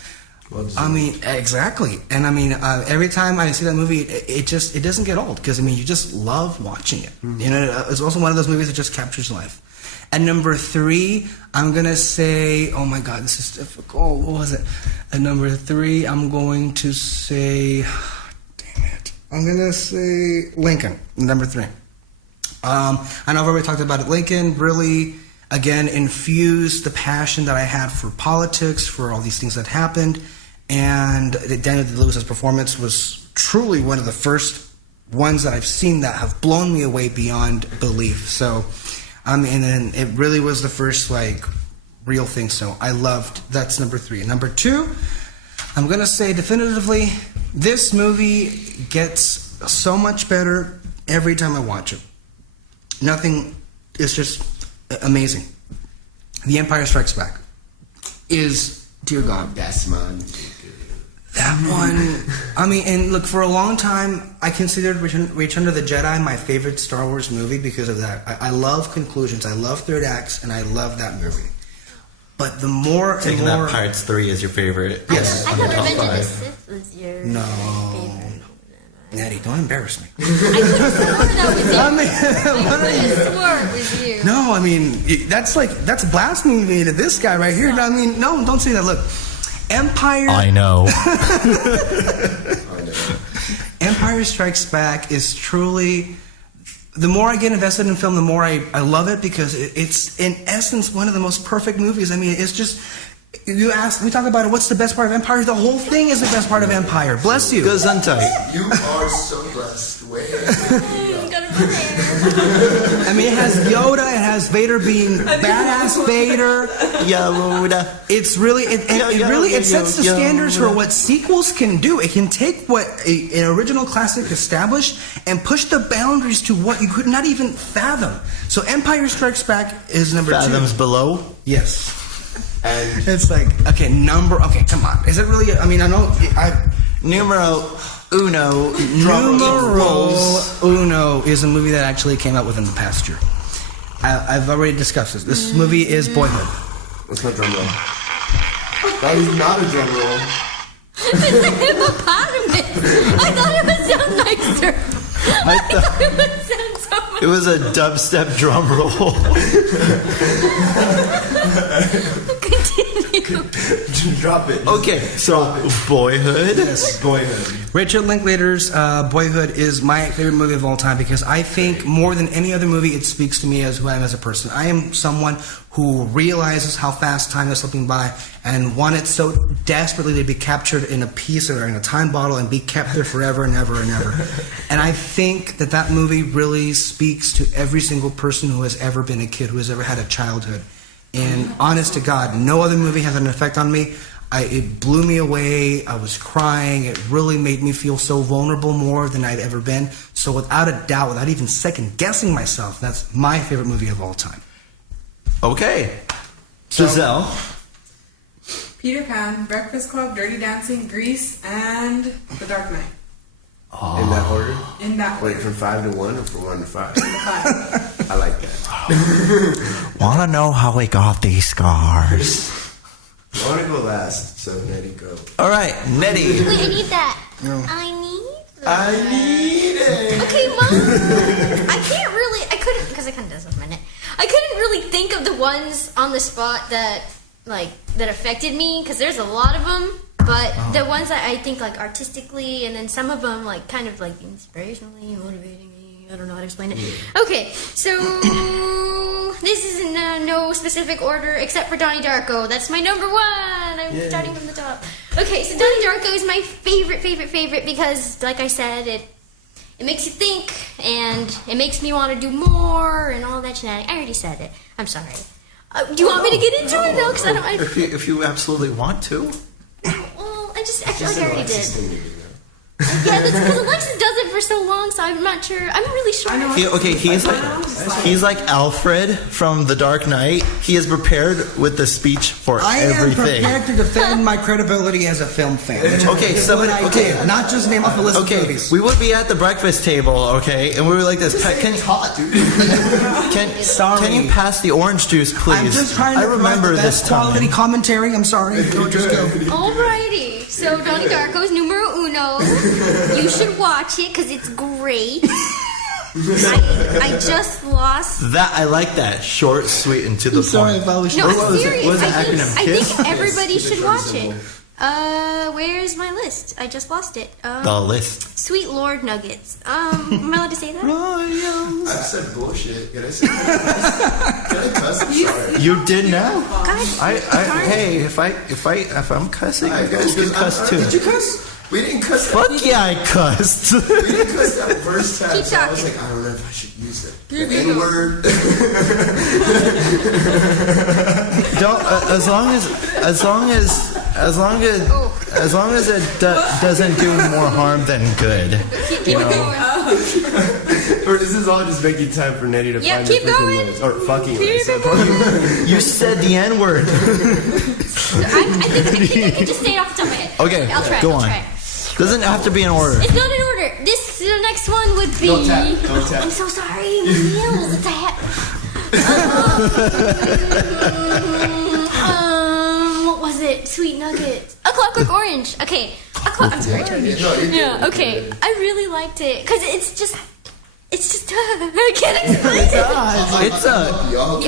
I mean, exactly. And I mean, every time I see that movie, it doesn't get old, because I mean, you just love watching it. Mm-hmm. You know, it's also one of those movies that just captures life. And number 3, I'm gonna say, oh my God, this is difficult. What was it? At number 3, I'm going to say, damn it, I'm gonna say Lincoln. Number 3. I know I've already talked about it. Lincoln really, again, infused the passion that I had for politics, for all these things that happened. And Daniel Day-Lewis's performance was truly one of the first ones that I've seen that have blown me away beyond belief. So, and then it really was the first, like, real thing. So I loved, that's number 3. Number 2, I'm going to say definitively, this movie gets so much better every time I watch it. Nothing, it's just amazing. The Empire Strikes Back is, dear God. That's mine. That one, I mean, and look, for a long time, I considered Return of the Jedi my favorite Star Wars movie because of that. I love conclusions, I love third acts, and I love that movie. But the more and Taking more... that Pirates 3 as your favorite. Yes. I thought Revenge of the Sith was your favorite. Natty, don't embarrass me. I could have sworn that was you. I could have sworn it was you. No, I mean, that's blasphemy to this guy right here. I mean, no, don't say that. Look, Empire... I know. Empire Strikes Back is truly... The more I get invested in film, the more I love it, because it's, in essence, one of the most perfect movies. I mean, it's just... We talk about it, what's the best part of Empire? The whole thing is the best part of Empire. Bless you. Gesundheit. You are so blessed. I mean, it has Yoda, it has Vader being badass Vader. Yoda. It's really, it sets the standards for what sequels can do. It can take what an original classic established and push the boundaries to what you could not even fathom. So Empire Strikes Back is number 2. Fathoms below? Yes. And It's like, okay, come on. Is it really, I mean, I know, Numero uno. Numero Uno is a movie that actually came out within the past year. I've already discussed this. This movie is Boyhood. that's not drum roll. That is not a drum roll. It's a hippopotamus. I thought it would sound nicer. I thought it would sound so much. It was a dubstep drum roll. Continue. Drop it. Okay, so Boyhood. Yes. Boyhood. Richard Linklater's Boyhood is my favorite movie of all time, because I think more than any other movie, it speaks to me as who I am as a person. I am someone who realizes how fast time is slipping by and wanted so desperately to be captured in a piece or in a time bottle and be kept there forever and ever and ever. And I think that movie really speaks to every single person who has ever been a kid, who has ever had a childhood. And honest to God, no other movie has an effect on me. It blew me away. I was crying. It really made me feel so vulnerable, more than I'd ever been. So without a doubt, without even second guessing myself, that's my favorite movie of all time. Okay. Giselle. Peter Pan, Breakfast Club, Dirty Dancing, Grease, and The Dark Knight. In that order? In that Wait, order. from 5 to 1 or from 1 to 5? 5. I like that. Wanna know how we got these scars? I want to go last, so Nettie, go. All right, Nettie. Wait, I need that. I need I need it. Okay, well, I couldn't, because I kind of does in a minute. I couldn't really think of the ones on the spot that affected me, because there's a lot of them, but the ones that I think, like, artistically, and then some of them, like, kind of, like, inspirationally motivating me. I don't know how to explain it. Okay, so this is in no specific order, except for Donnie Darko. That's my number one. I'm starting from the top. Okay, so Donnie Darko is my favorite, because, like I said, it makes you think, and it makes me want to do more, and all that shenanigans. I already said it. I'm sorry. Do you want me to get into it? No, because I don't... If you absolutely want to. Well, I feel like I already did. Yeah, that's because Alexis does it for so long, so I'm not sure. I'm really sure. He's like Alfred from The Dark Knight. He is prepared with the speech for everything. I am prepared to defend my credibility as a film fan. Not just name off a list of movies. We would be at the breakfast table, okay, and we were like this. Can you pass the orange juice, please? I'm just trying to remember this quality commentary. I'm sorry. Just go. Alrighty. So Donnie Darko's numero uno. You should watch it because it's great. I just lost. That I like that short, sweet, and to the point. Sorry if I was. No, I'm serious. What was the I acronym? think everybody should watch it. Where's my list? I just lost it. The list. Sweet Lord Nuggets. Am I allowed to say that? I said bullshit. Can I say that? Can I cuss? I'm sorry. You did now. Guys, Hey, if I'm cussing, you guys can cuss too. Did you cuss? We didn't cuss. Fuck yeah, I cussed. We didn't cuss that first time. Keep so I was talking. like, I don't know if I should use it. The N-word. Don't as long as it doesn't do more harm than good. keep going. Or this is all just making time for Nettie to find keep the freaking going. list. Or fucking Keep list. You said the N-word. I think I can just say it off the top of my head. Okay, I'll try. go I'll on. try. Doesn't have to be in order. It's not in order. The next one would be. Don't tap. I'm so sorry. My nails. It's a hat. What was it? Sweet Nuggets. A Clockwork Orange. Okay. I'm sorry. Yeah. Okay. I really liked it because it's just. I can't explain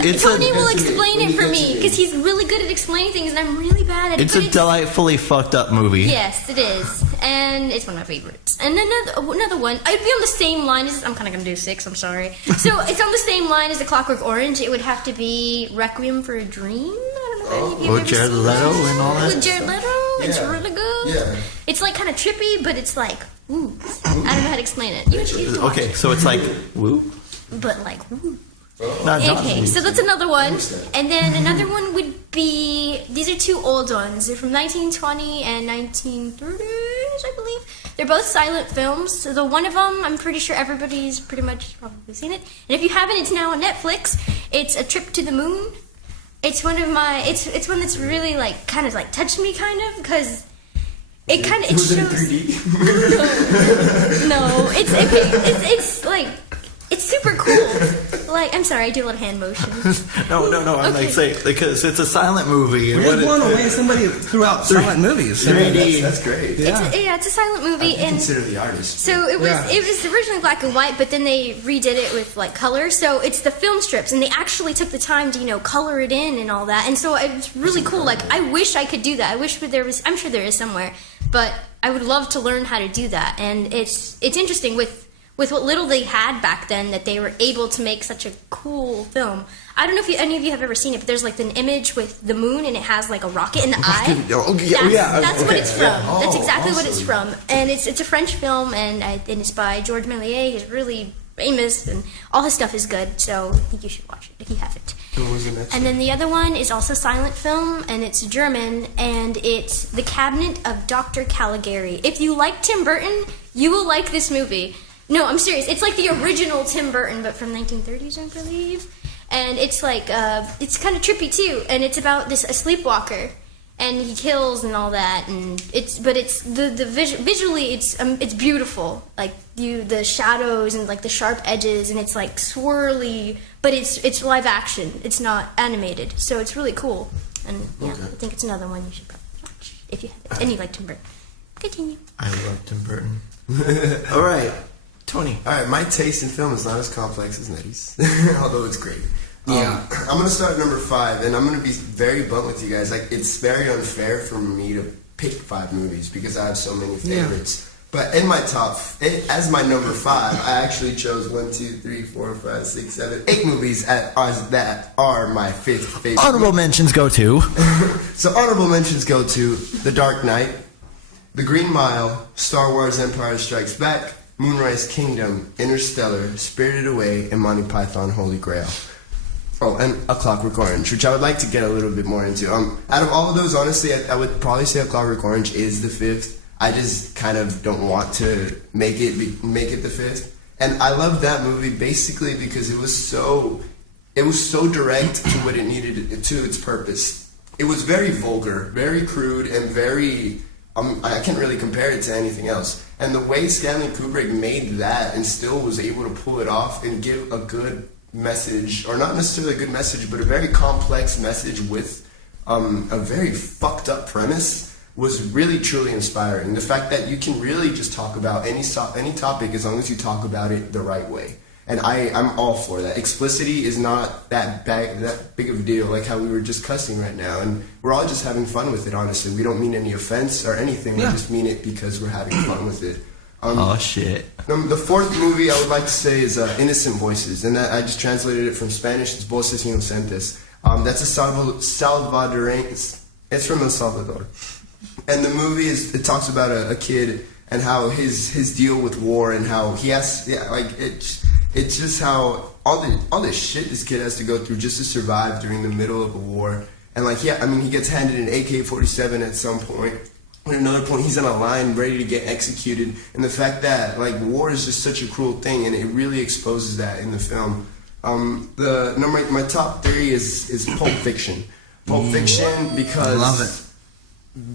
it. Tony will explain it for me because he's really good at explaining things, and I'm really bad at it. It's a delightfully fucked up movie. Yes, it is, and it's one of my favorites. And another one, I'd be on the same line as. I'm kind of gonna do 6. I'm sorry. So it's on the same line as A Clockwork Orange. It would have to be Requiem for a Dream. I don't know if you've ever Jared seen Leto that. and all that. With Jared Leto, it's really good. Yeah. It's like kind of trippy, but it's like, ooh. I don't know how to explain it. You have to watch Okay, it. so it's like woo. But like, ooh. Okay, So that's another one. And then another one would be, these are 2 old ones. They're from 1920 and 1930s, I believe. They're both silent films. So the one of them, I'm pretty sure everybody's pretty much probably seen it. And if you haven't, it's now on Netflix. It's A Trip to the Moon. It's one of my, it's one that's really like, kind of like touched me kind of, because it kind of, it shows. Was it in 3D? No, it's okay. It's like, it's super cool. Like, I'm sorry, I do a lot of hand motions. No. I'm like saying because it's a silent movie. We're just blown away. Somebody threw out silent movies. 3D. That's great. It's a silent movie, and Consider the artist. so it was originally black and white, but then they redid it with like color. So it's the film strips, and they actually took the time to color it in and all that. And so it's really cool. Like, I wish I could do that. I wish there was. I'm sure there is somewhere, but I would love to learn how to do that. And it's interesting with what little they had back then that they were able to make such a cool film. I don't know if any of you have ever seen it, but there's like an image with the moon and it has like a rocket in the eye. That's what it's from. That's exactly what it's from. And it's a French film, and it's by Georges Méliès. He's really famous, and all his stuff is good, so I think you should watch it if you haven't. And then the other one is also silent film, and it's German, and it's The Cabinet of Dr. Caligari. If you like Tim Burton, you will like this movie. No, I'm serious. It's like the original Tim Burton, but from 1930s, I believe. And it's like, it's kind of trippy too. And it's about a sleepwalker, and he kills and all that. And visually, it's beautiful. Like the shadows and like the sharp edges, and it's like swirly, but it's live action. It's not animated, so it's really cool. And yeah, I think it's another one you should probably watch if you have it. And you like Tim Burton. Continue. I love Tim Burton. All right, Tony. All right, my taste in film is not as complex as Nettie's, although it's great. Yeah. I'm gonna start at number 5, and I'm gonna be very blunt with you guys. Like, it's very unfair for me to pick 5 movies because I have so many favorites. But in my as my number 5, I actually chose 1, 2, 3, 4, 5, 6, 7, 8 movies that are my 5th favorite. Honorable mentions go to. So honorable mentions go to The Dark Knight, The Green Mile, Star Wars Empire Strikes Back, Moonrise Kingdom, Interstellar, Spirited Away, and Monty Python Holy Grail. Oh, and A Clockwork Orange, which I would like to get a little bit more into. Out of all of those, honestly, I would probably say A Clockwork Orange is the 5th. I just kind of don't want to make it the 5th. And I love that movie basically because it was so direct to what it needed to its purpose. It was very vulgar, very crude, and very I can't really compare it to anything else. And the way Stanley Kubrick made that and still was able to pull it off and give a good message, or not necessarily a good message, but a very complex message with a very fucked up premise, was really truly inspiring. The fact that you can really just talk about any topic as long as you talk about it the right way. And I'm all for that. Explicitity is not that big of a deal, like how we were just cussing right now. And we're all just having fun with it, honestly. We don't mean any offense or anything. We just mean it because we're having fun with it. Oh, shit. The 4th movie I would like to say is Innocent Voices. And I just translated it from Spanish. It's Voces Inocentes. That's a Salvadoran... It's from El Salvador. And the movie it talks about a kid and how his deal with war and how he has... It's just how all this shit this kid has to go through just to survive during the middle of a war. And he gets handed an AK-47 at some point. At another point, he's on a line ready to get executed. And the fact that war is just such a cruel thing, and it really exposes that in the film. My top 3 is Pulp Fiction. Pulp Fiction because love it.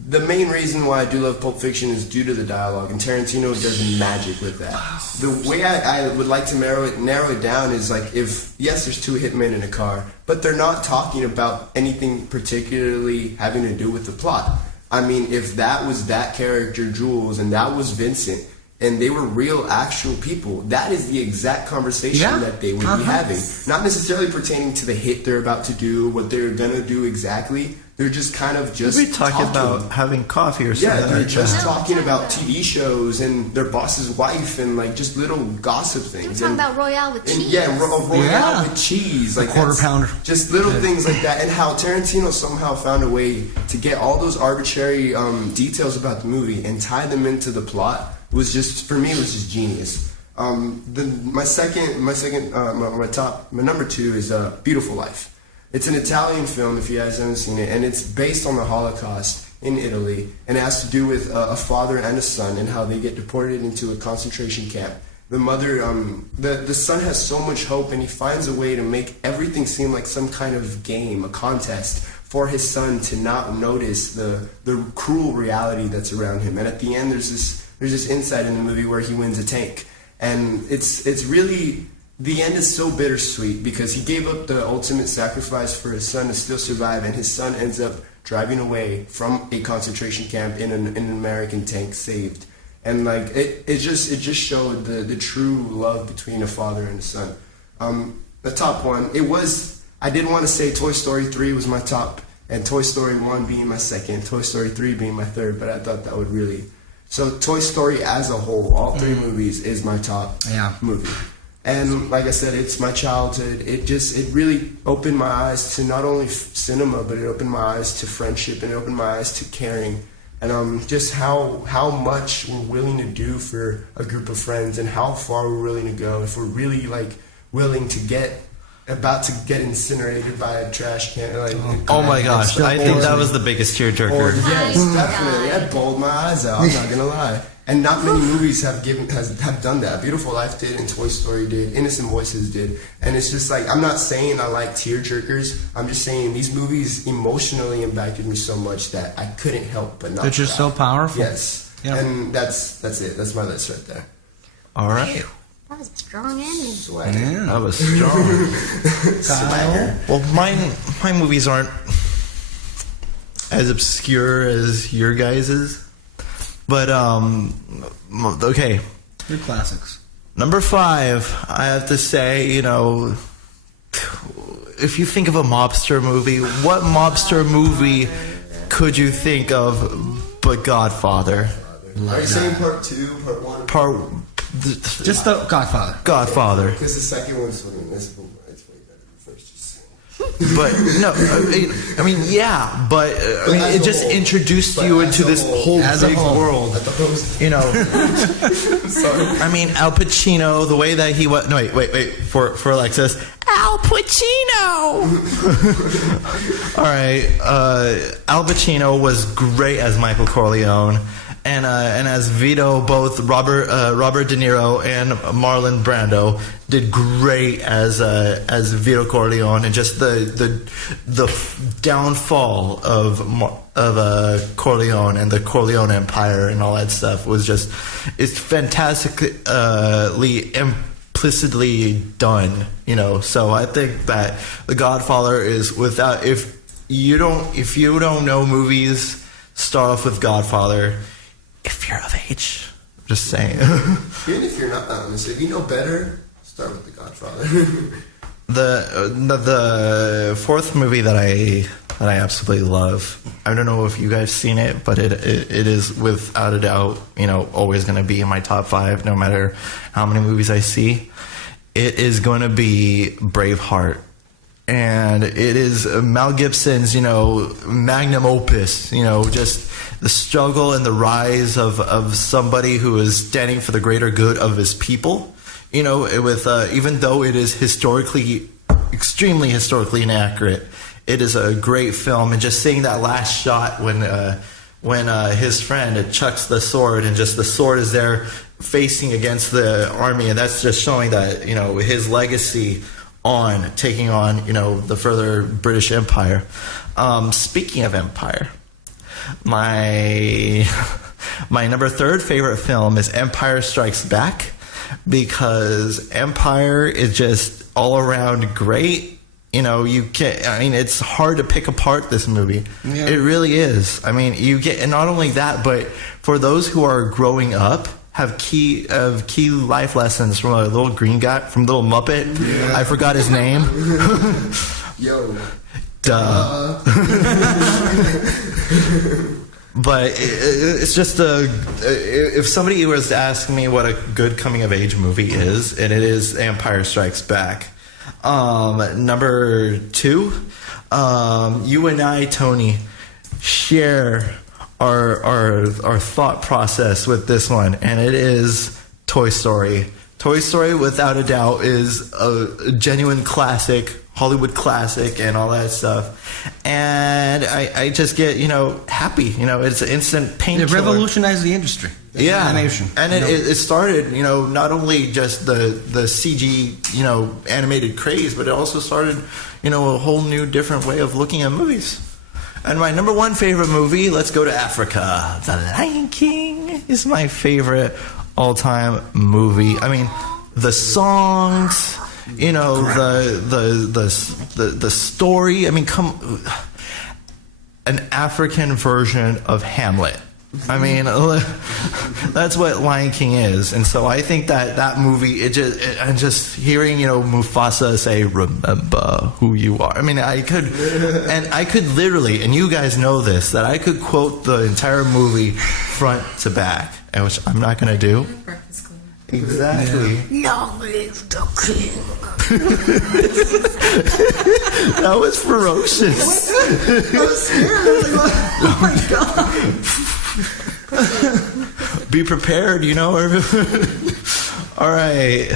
The main reason why I do love Pulp Fiction is due to the dialogue, and Tarantino does magic with that. The way I would like to narrow it down is yes, there's 2 hitmen in a car, but they're not talking about anything particularly having to do with the plot. I mean, if that was that character, Jules, and that was Vincent, and they were real, actual people, that is the exact conversation that they would be having. Not necessarily pertaining to the hit they're about to do, what they're going to do exactly. They're just kind of just we talking about having coffee or something. Yeah, they're just talking about TV shows and their boss's wife and just little gossip things. We're talking about Royale with cheese. Royale with cheese. Like quarter pounder. Just little things like that. And how Tarantino somehow found a way to get all those arbitrary details about the movie and tie them into the plot was just, for me, it was just genius. My number 2 is Beautiful Life. It's an Italian film, if you guys haven't seen it, and it's based on the Holocaust in Italy, and it has to do with a father and a son and how they get deported into a concentration camp. The mother, the son has so much hope, and he finds a way to make everything seem like some kind of game, a contest, for his son to not notice the cruel reality that's around him. And at the end, there's this insight in the movie where he wins a tank, and it's really... The end is so bittersweet because he gave up the ultimate sacrifice for his son to still survive, and his son ends up driving away from a concentration camp in an American tank, saved. And it just showed the true love between a father and a son. The top one, I did want to say Toy Story 3 was my top, and Toy Story 1 being my second, Toy Story 3 being my third, but I thought that would really... So Toy Story as a whole, all 3 movies, is my top movie. And like I said, it's my childhood. It really opened my eyes to not only cinema, but it opened my eyes to friendship, and it opened my eyes to caring, and just how much we're willing to do for a group of friends, and how far we're willing to go if we're really willing to about to get incinerated by a trash can. Oh my gosh, I think that was the biggest tearjerker. Yes, definitely. That bawled my eyes out. I'm not gonna lie. And not many movies have done that. Beautiful Life did, and Toy Story did, Innocent Voices did. And it's just I'm not saying I like tearjerkers. I'm just saying these movies emotionally impacted me so much that I couldn't help but not. They're just so powerful. Yes. Yep. And that's it. That's my list right there. All right. That was a strong ending. Swagger. Yeah, that was strong. Swagger. Well, my movies aren't as obscure as your guys's. But okay, They're classics. number 5. I have to say, if you think of a mobster movie, what mobster movie could you think of but Godfather? Are you saying part 2, part 1? Just the Godfather. Godfather. Because the second one's fucking miserable. It's way better than the first. Just saying. But no, I mean, yeah, but I mean, as it a just whole. introduced But you as into a this whole. whole As a big whole. world. I thought that was. Sorry. I mean, Al Pacino, the way that he was. No, wait. For Alexis, Al Pacino. All right, Al Pacino was great as Michael Corleone. And as Vito, both Robert De Niro and Marlon Brando did great as Vito Corleone, and just the downfall of Corleone and the Corleone Empire and all that stuff it's fantastically implicitly done, So I think that The Godfather is if you don't know movies, start off with Godfather. If you're of age, just saying. Even if you're not, honestly, if you know better, start with The Godfather. The fourth movie that I absolutely love. I don't know if you guys seen it, but it is without a doubt, always going to be in my top 5, no matter how many movies I see. It is going to be Braveheart. And it is Mel Gibson's, magnum opus, just the struggle and the rise of somebody who is standing for the greater good of his people, with even though it is extremely historically inaccurate, it is a great film. And just seeing that last shot when his friend chucks the sword, and just the sword is there facing against the army, and that's just showing that, his legacy taking on the further British Empire. Speaking of empire, my number 3 favorite film is Empire Strikes Back, because Empire is just all around great. It's hard to pick apart this movie. Yeah. It really is. I mean, and not only that, but for those who are growing up, have key life lessons from a little green guy, from Little Muppet. Yeah. I forgot his name. Yo. Duh. But it's just if somebody was to ask me what a good coming of age movie is, and it is Empire Strikes Back. Number 2, you and I, Tony, share our thought process with this one, and it is Toy Story. Toy Story, without a doubt, is a genuine classic, Hollywood classic, and all that stuff. And I just get happy. It's an instant painkiller. It revolutionized the industry. Yeah, animation. And it started, not only just the CG, animated craze, but it also started, a whole new different way of looking at movies. And my number 1 favorite movie, let's go to Africa. The Lion King is my favorite all-time movie. I mean, the songs, the story. I mean, an African version of Hamlet. I mean, that's what Lion King is. And so I think that movie, and just hearing, Mufasa say, "Remember who you are." I mean, I could literally, and you guys know this, that I could quote the entire movie front to back, and which I'm not going to do. Breakfast Club. Exactly. Yeah. Long live the king. That was ferocious. I was scared. I was like, oh my god. Be prepared, All right.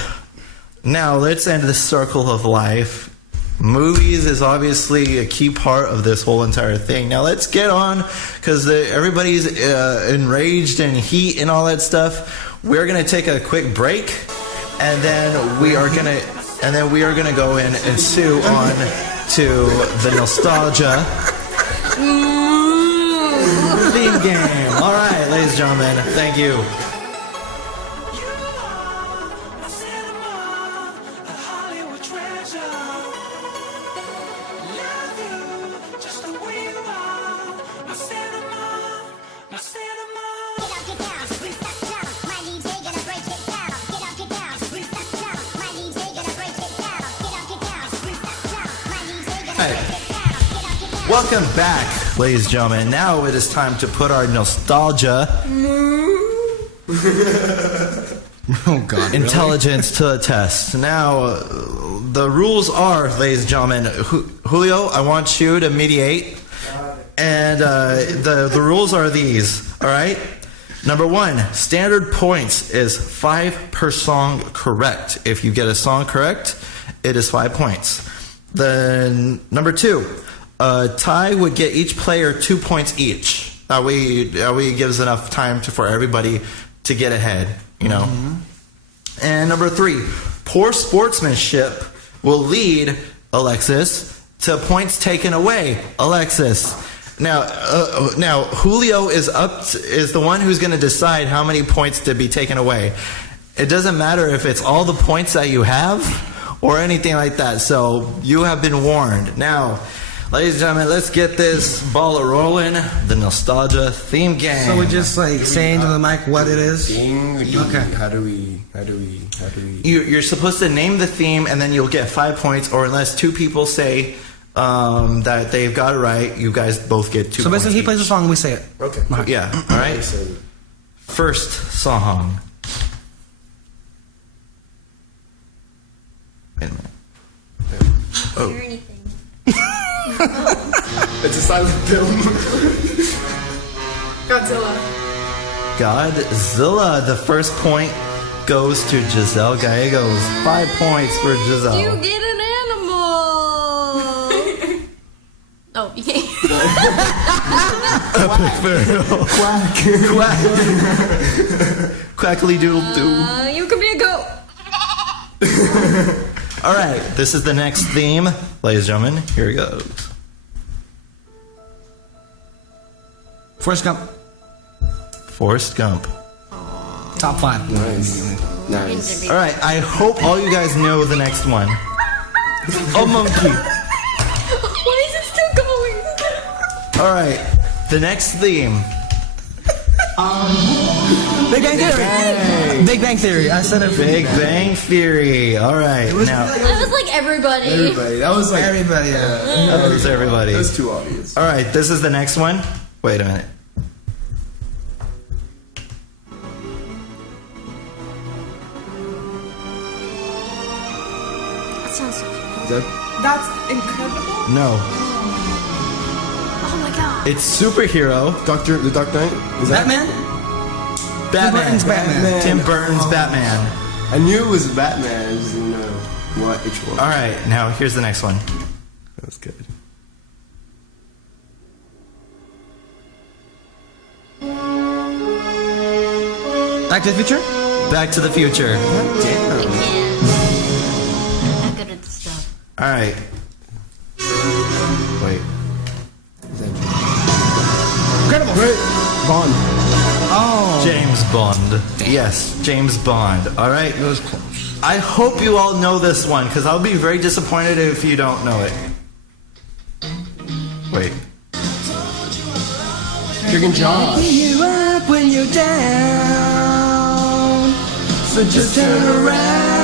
Now let's end the circle of life. Movies is obviously a key part of this whole entire thing. Now let's get on, because everybody's enraged and heat and all that stuff. We're gonna take a quick break, and then we are gonna go in and sue on to the nostalgia theme game. All right, ladies and gentlemen, thank you. Just the way you are, my cinema. Welcome back, ladies and gentlemen. Now it is time to put our nostalgia intelligence to the test. Now, the rules are, ladies and gentlemen, Julio, I want you to mediate. And the rules are these, all right? Number 1, standard points is 5 per song correct. If you get a song correct, it is 5 points. Then number 2, tie would get each player 2 points each. That way it gives enough time for everybody to get ahead, you know. And number 3, poor sportsmanship will lead Alexis to points taken away. Alexis. Now Julio is the one who's going to decide how many points to be taken away. It doesn't matter if it's all the points that you have or anything like that. So you have been warned. Now, ladies and gentlemen, let's get this ball rolling. The nostalgia theme game. So we're just like saying to the mic what it is. Okay. How do we? You're supposed to name the theme, and then you'll get 5 points. Or unless 2 people say that they've got it right, you guys both get 2 points. So basically, he plays a song and we say it. Okay. Yeah. All right. First song. Wait a minute. Hear anything? It's a silent film. Godzilla. The first point goes to Giselle Gallegos. 5 points for Giselle. You get an animal. Oh, you can't. Epic fail. Quack. Quackly doodle doo. You could be a goat. All right, this is the next theme, ladies and gentlemen. Here it goes. Forrest Gump. Forrest Gump. Top 5. Nice. All right, I hope all you guys know the next one. Oh, monkey. Why is it still going? All right, the next theme. Big Bang Theory. Big Bang Theory. I said it. Big Bang Theory. All right, now That was like everybody. That was like Everybody. that was everybody. That's too obvious. All right, this is the next one. Wait a minute. That sounds so cool. That's incredible. No, Oh my god. it's superhero. The Dark Knight? Is that Batman? Batman. Burton's Batman. Tim Burton's Batman. I knew it was Batman. I just didn't know which one. All right, now here's the next one. That was good. Back to the Future? Back to the Future. I can't. I'm good at this stuff. All right. Wait. Incredible. Bond. Oh. James Bond. Yes, James Bond. All right. It was close. I hope you all know this one, because I'll be very disappointed if you don't know it. Wait. Chicken Josh. You up when you're down. So just turn around.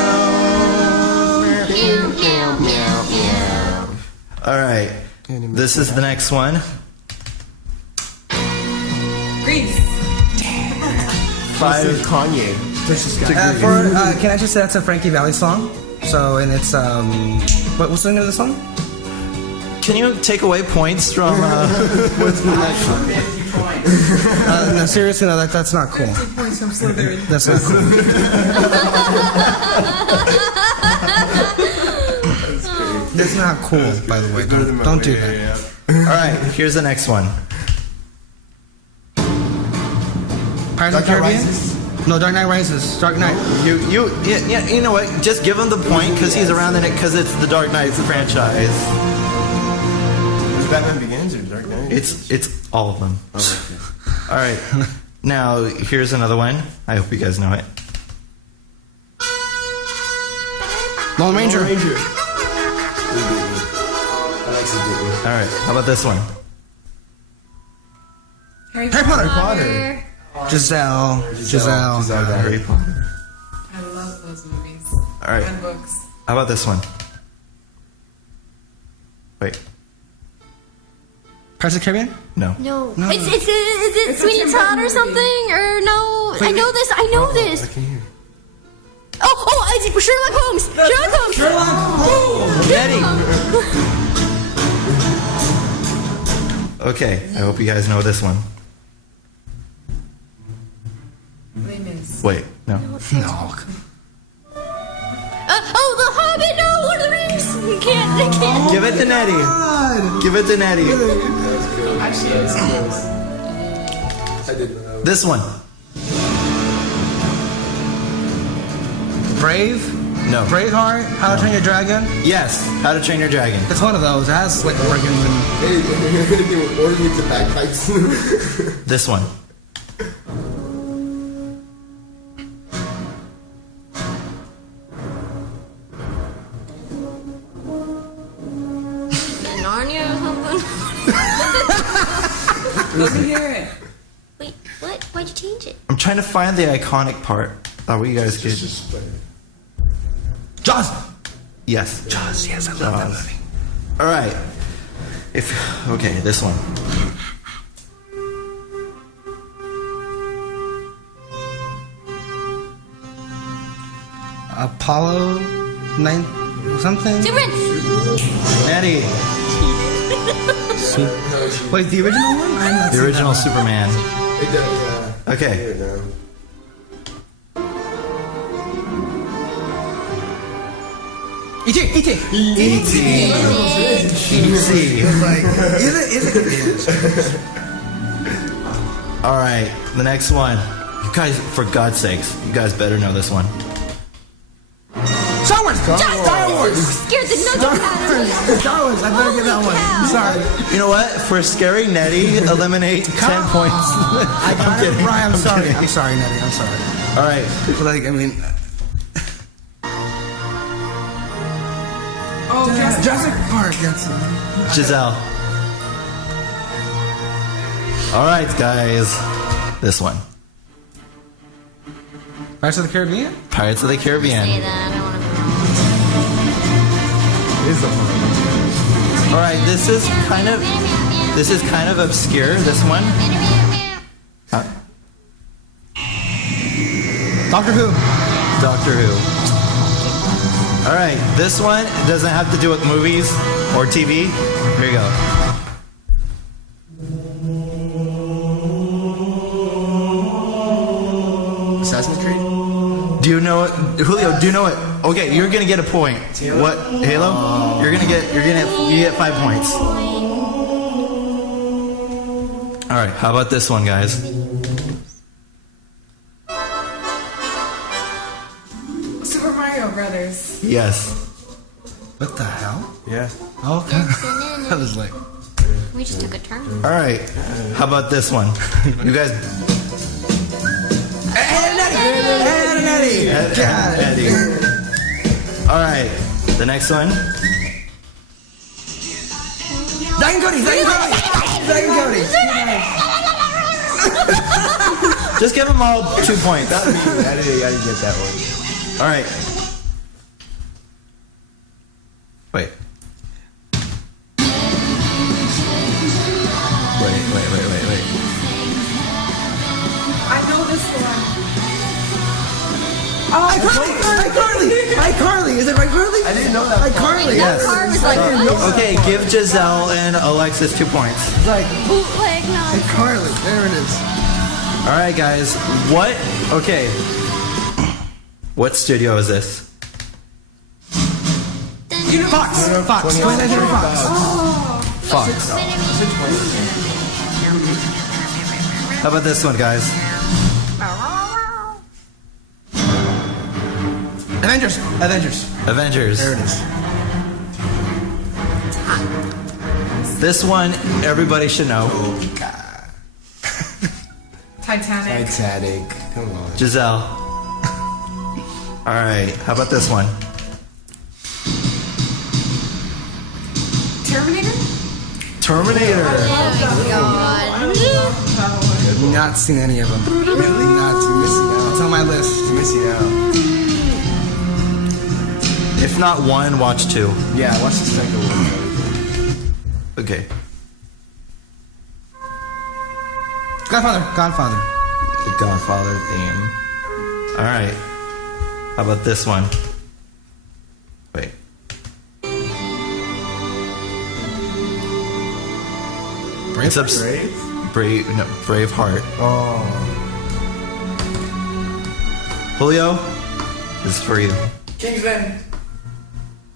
Meow, meow, meow, meow. All right. This is the next one. Grease. 5. Kanye. Can I just say that's a Frankie Valli song? So, and it's, what's the name of the song? Can you take away points from? What's the next one? No, seriously, no, that's not cool. 2 points from Slytherin. That's not cool. That's not cool, by the way. Don't do that. All right. Here's the next one. Pirates of the Caribbean? No, Dark Knight Rises. Dark Knight. You know what? Just give him the point because he's around in it because it's the Dark Knight franchise. Was Batman Begins or Dark Knight? It's all of them. Oh, okay. All right. Now here's another one. I hope you guys know it. Lone Ranger. All right. How about this one? Harry Potter. Potter. Giselle. Harry Potter. I love those movies. All right. And books. How about this one? Wait. Pirates of the Caribbean? No. No. No. Is it It's a Sweeney Tim Todd Burton or movie. something? Or no? I Wait, know this. I know this. I can hear. Oh, it's Sherlock Holmes. Sherlock Holmes. Eddie. Okay, I hope you guys know this one. Les Mis. Wait, no. No. The Hobbit. No, Lord of the Rings. I can't. Give it to Nettie. Give it to Nettie. Actually, it's close. I didn't know. This one. Brave? No. Braveheart? How to Train Your Dragon? Yes. How to Train Your Dragon. It's one of those. It has like organs and... Hey, you're gonna be organs and bagpipes. This one. Narnia or something. Let me hear it. Wait, what? Why'd you change it? I'm trying to find the iconic part. Thought you guys could. Jaws! Yes. Jaws, yes, I love that Jaws. movie. All right. Okay, this one. Apollo 9... something? Superman. Nettie. Wait, the original one? I'm not The seeing original that Superman. Okay. Here now. one. E.T. E.T. E.T. Easy. Like, is it? All right, the next one. You guys, for God's sakes, you guys better know this one. Star Wars! Star Wars. Scared the nuts out of me. Star Wars, I better get that one. I'm sorry. You know what? For scary Nettie, eliminate 10 points. I got it. Brian, I'm sorry. kidding. I'm sorry, Nettie. I'm sorry. All right. Like, I mean... Oh, Jurassic Park, that's it. Giselle. All right, guys. This one. Pirates of the Caribbean? Pirates of the Say Caribbean. that. I don't want to be All right, this is kind of obscure. This one. Doctor Who. Doctor Who. All right, this one doesn't have to do with movies or TV. Here you go. Assassin's Creed? Do you know it, Julio? Do you know it? Okay, you're gonna get a point. What? Halo? You get 5 points. All right, how about this one, guys? Super Mario Brothers. Yes. What the hell? Yeah. Okay. I was like... We just took a turn. All right, how about this one? You guys. Eddie. Eddie. All right, the next one. Zack and Cody! Just give them all 2 points. I didn't get that one. All right. Wait. Wait. I know this one. iCarly! Is it iCarly? I didn't know that. iCarly, That yes. car was like Okay, give Giselle and Alexis 2 points. Like, bootleg nonsense. iCarly. There it is. All right, guys. What? Okay. What studio is this? Fox. 20th Century Fox. Fox. How about this one, guys? Avengers. Avengers. There it is. This one, everybody should know. Titanic. Titanic. Come on. Giselle. All right. How about this one? Terminator. Terminator. I've not seen any of them. Really? Not seen. It's on my list. Missing out. If not one, watch 2. Yeah, watch the second one. Okay. Godfather. The Godfather theme. Alright. How about this one? Wait. Braveheart. Oh. Julio, this is for you. Kingsman.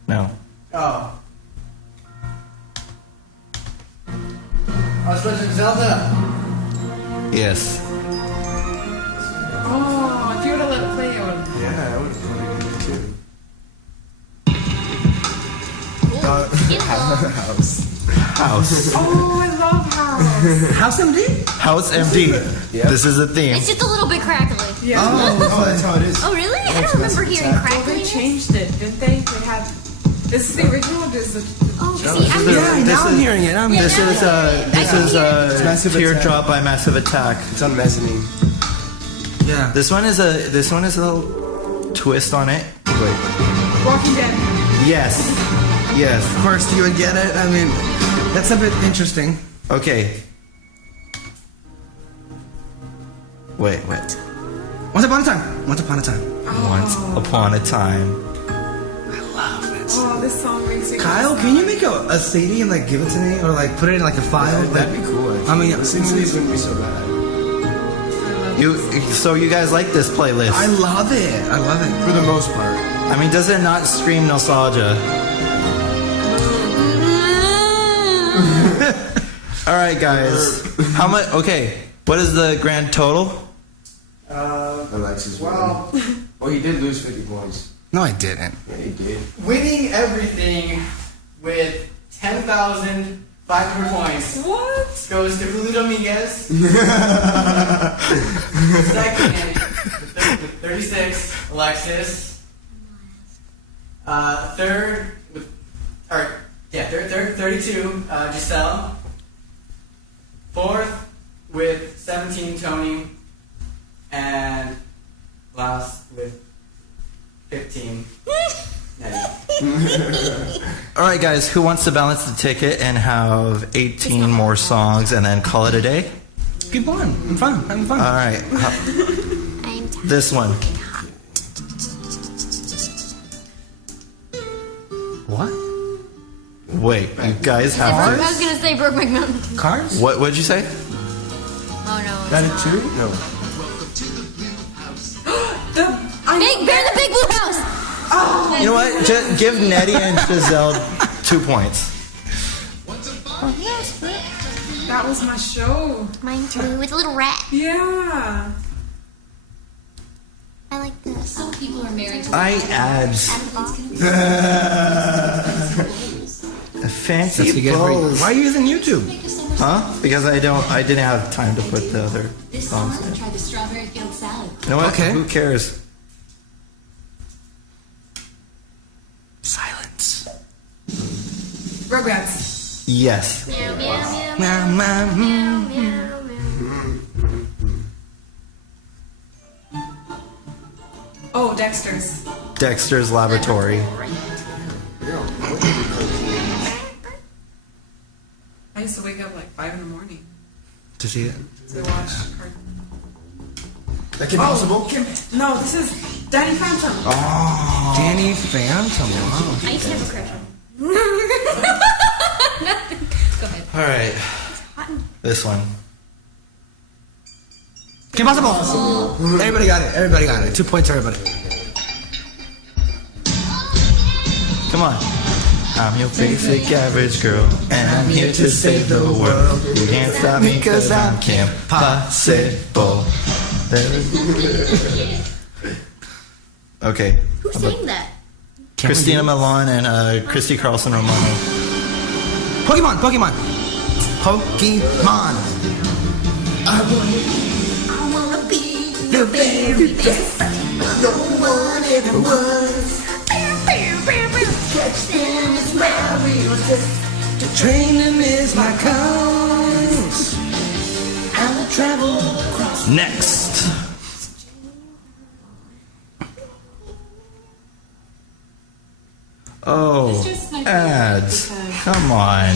No. Oh. Legend of Zelda. Yes. Oh, if you would have let it play, I would. Yeah, I would have Ooh, House. House. Oh, I love House. House MD? House MD. Yep. This is the theme. it's just a little bit crackly. Yeah. Oh, that's how it is. Oh, really? I don't remember hearing Well, crackly. they changed it, didn't they? They had. This is the original. This is the. Oh, see, I'm Yeah, now I'm hearing it. This is Massive Teardrop by Massive Attack. It's on mezzanine. Yeah. This one is a little twist on it. Wait. Walking Dead. Yes. Yes. Of course, you would get it. I mean, that's a bit interesting. Okay. Wait. Once upon a time. Once upon a time. Oh, this song makes me. Kyle, can you make a CD and like give it to me, or like put it in like a file? That'd be cool. Actually. I mean, listening to these wouldn't be so bad. So you guys like this playlist? I love it. For the most part. I mean, does it not scream nostalgia? All right, guys. How much? Okay. What is the grand total? Alexis. Well, Well, he did lose 50 points. No, I didn't. Yeah, he did. winning everything with 10,500 points What? goes to Julio Dominguez. Second, with 36, Alexis. Third, with 32, Giselle. Fourth, with 17, Tony. And last, with 15, Nettie. All right, guys. Who wants to balance the ticket and have 18 more songs and then call it a day? Keep on. I'm fun. Having fun. All right. I'm This one. What? Wait, you guys I have was gonna say Brokeback Mountain. Cars? to. What'd you say? Oh no. That it too? No. Big Bear, the Big Blue House. You know what? Just give Nettie and Giselle 2 points. That was my show. Mine too, with a little rat. Yeah. I like this. Some people are married to Ads. Fancy That's because balls. why are you using YouTube? Huh? Because I didn't have time to put the other This songs summer, in. try the strawberry field salad. You know what? Okay. Who cares? Silence. Rugrats. Yes. Meow, meow, meow, Meow, meow, meow, meow, meow. Oh, Dexter's. Dexter's Laboratory. I used to wake up like 5 in the morning To see it. to watch cartoons. That Kim Possible? No, this is Danny Phantom. Oh, Danny Phantom. Wow. I used to have a crush on him. Go ahead. All right. This one. Kim Possible. Everybody got it. 2 points, everybody. Come on. I'm your basic average girl, and I'm here to save the world. You can't stop me 'cause I'm Kim Possible. Okay. Who sang that? Christina Milan and Christy Carlson Romano. Pokemon. I wanna be the very best. No one ever was. Catch them is my real test. Training is my cause. I will travel across. Next. Oh, It's just my ads. favorite because Come on.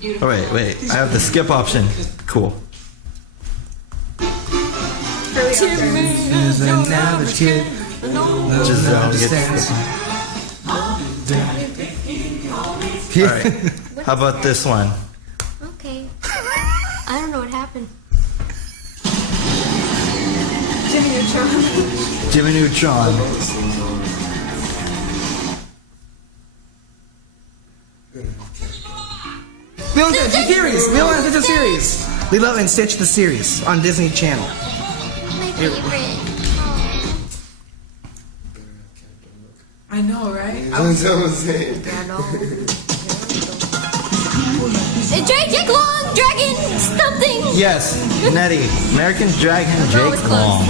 You're Oh, wait. I have the skip option. Cool. Is an average kid. Giselle gets. Alright. How about this one? Okay. I don't know what happened. Jimmy Neutron. Lilo and Stitch series. Lilo and Stitch series. Lilo and Stitch the series on Disney Channel. My favorite. I know, right? That's what I'm saying. Jake Long, Dragon, something. Yes, Nettie. American Dragon Jake Long.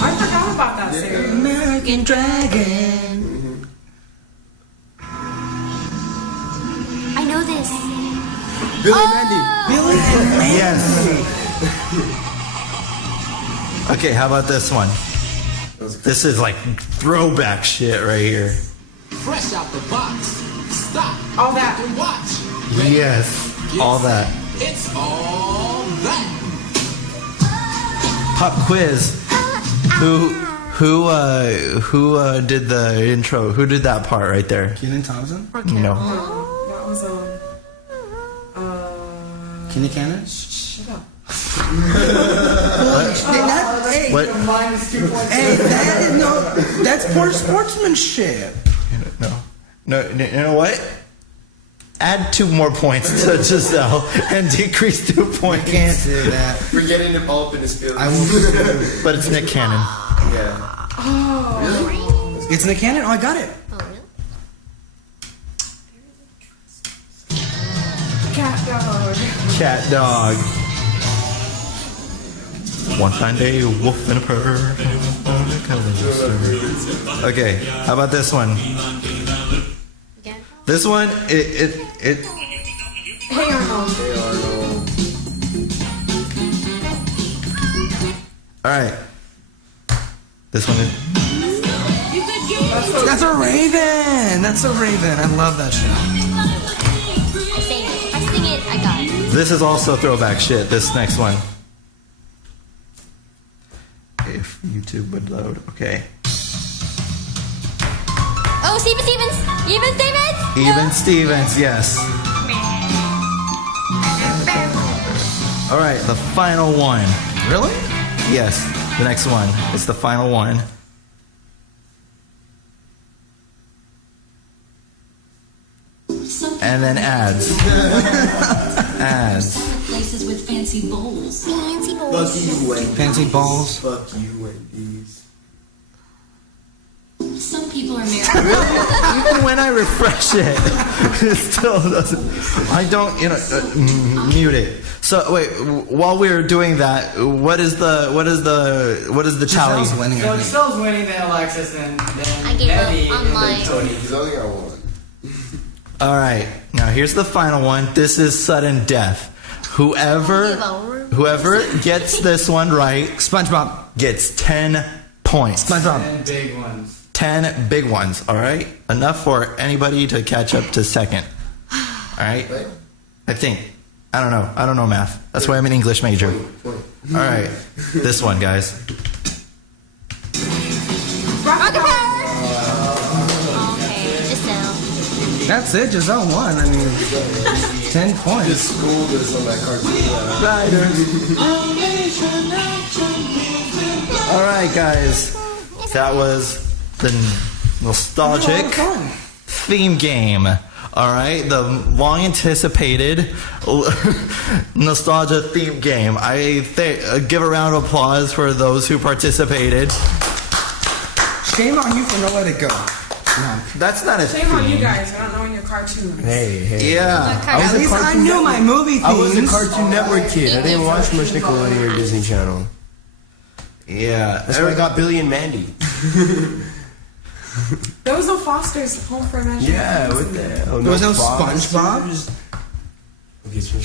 I forgot about that series. American Dragon. I know this. Billy and Mandy. Billy and Mandy. Yes. Okay, how about this one? This is like throwback shit right here. Fresh out the box. Stop. All that. And watch. Yes, all that. It's all that. Pop quiz. Who did the intro? Who did that part right there? Kenan Thompson? No. That was Kenny Cannon? shut up. Hey, What? Minus 2 points. hey, that is that's poor sportsmanship. No, you know what? Add 2 more points to Giselle and decrease 2 points. Can't do that. We're getting him all up in his feelings. I won't. But it's Nick Cannon. Yeah. It's Nick Cannon? Oh, I got it. Oh, really? Cat dog. Cat dog. One fine day, a wolf and a purr. Okay, how about this one? Again? This one, it Hey Arnold. alright. This one is, That's a Raven. That's a Raven. I love that show. I sing it. I sing it. I got it. this is also throwback shit, this next one. If YouTube would load, okay. Oh, Stevens. Even Stevens, yes. Alright, the final one. Really? Yes, the next one. It's the final one. And then ads. Ads. Places with fancy bowls. Fancy boys. Fuck you, Wendy's. Fancy balls. Fuck you, Wendy's. Some people are married. Even when I refresh it, it still doesn't. I don't, mute it. So wait, while we're doing that, what is the tally? Giselle's winning. So I think. Giselle's winning, then Alexis, and then I gave up Eddie, on and my- then Tony. He's only got one. All right, now here's the final one. This is sudden death. Whoever gets this one right SpongeBob. gets 10 points. SpongeBob. And big ones. 10 big ones. All right, enough for anybody to catch up to second. All right, Right? I think. I don't know math. That's why I'm an English major. All right, this one, guys. Rocket Power. Okay, Giselle. That's it. Giselle won. I mean, 10 points. Just schooled us on that cartoon. All right, guys. That was the nostalgic Fun. theme game. All right, the long-anticipated nostalgia theme game. I give a round of applause for those who participated. Shame on you for not letting it go. No. That's not a Shame on you theme. guys for not knowing your cartoons. Yeah. At least I knew my movie themes. I was a Cartoon Network kid. I didn't watch much Nickelodeon or Disney Channel. Yeah. That's where I got Billy and Mandy. There was no Foster's Home for Imagination. Yeah, what the hell? There was no Fox. SpongeBob?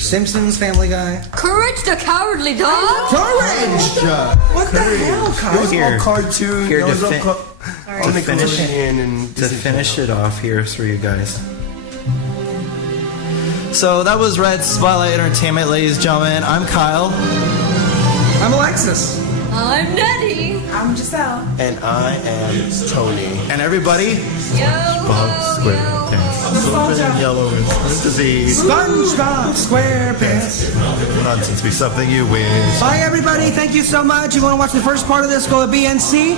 Simpsons, Family Guy. Courage the Cowardly Dog. Courage! What the hell, It Kyle? was all cartoon. Here It was to all fin- all to finish Nickelodeon and To Disney finish Channel. it off, here's for you guys. So that was Red Spotlight Entertainment, ladies and gentlemen. I'm Kyle. I'm Alexis. I'm Nettie. I'm Giselle. And I am Tony. And everybody, SpongeBob SquarePants. Yellow is disease. SpongeBob SquarePants. Nonsense be something you wish. Bye, everybody. Thank you so much. You want to watch the first part of this, go to BNC.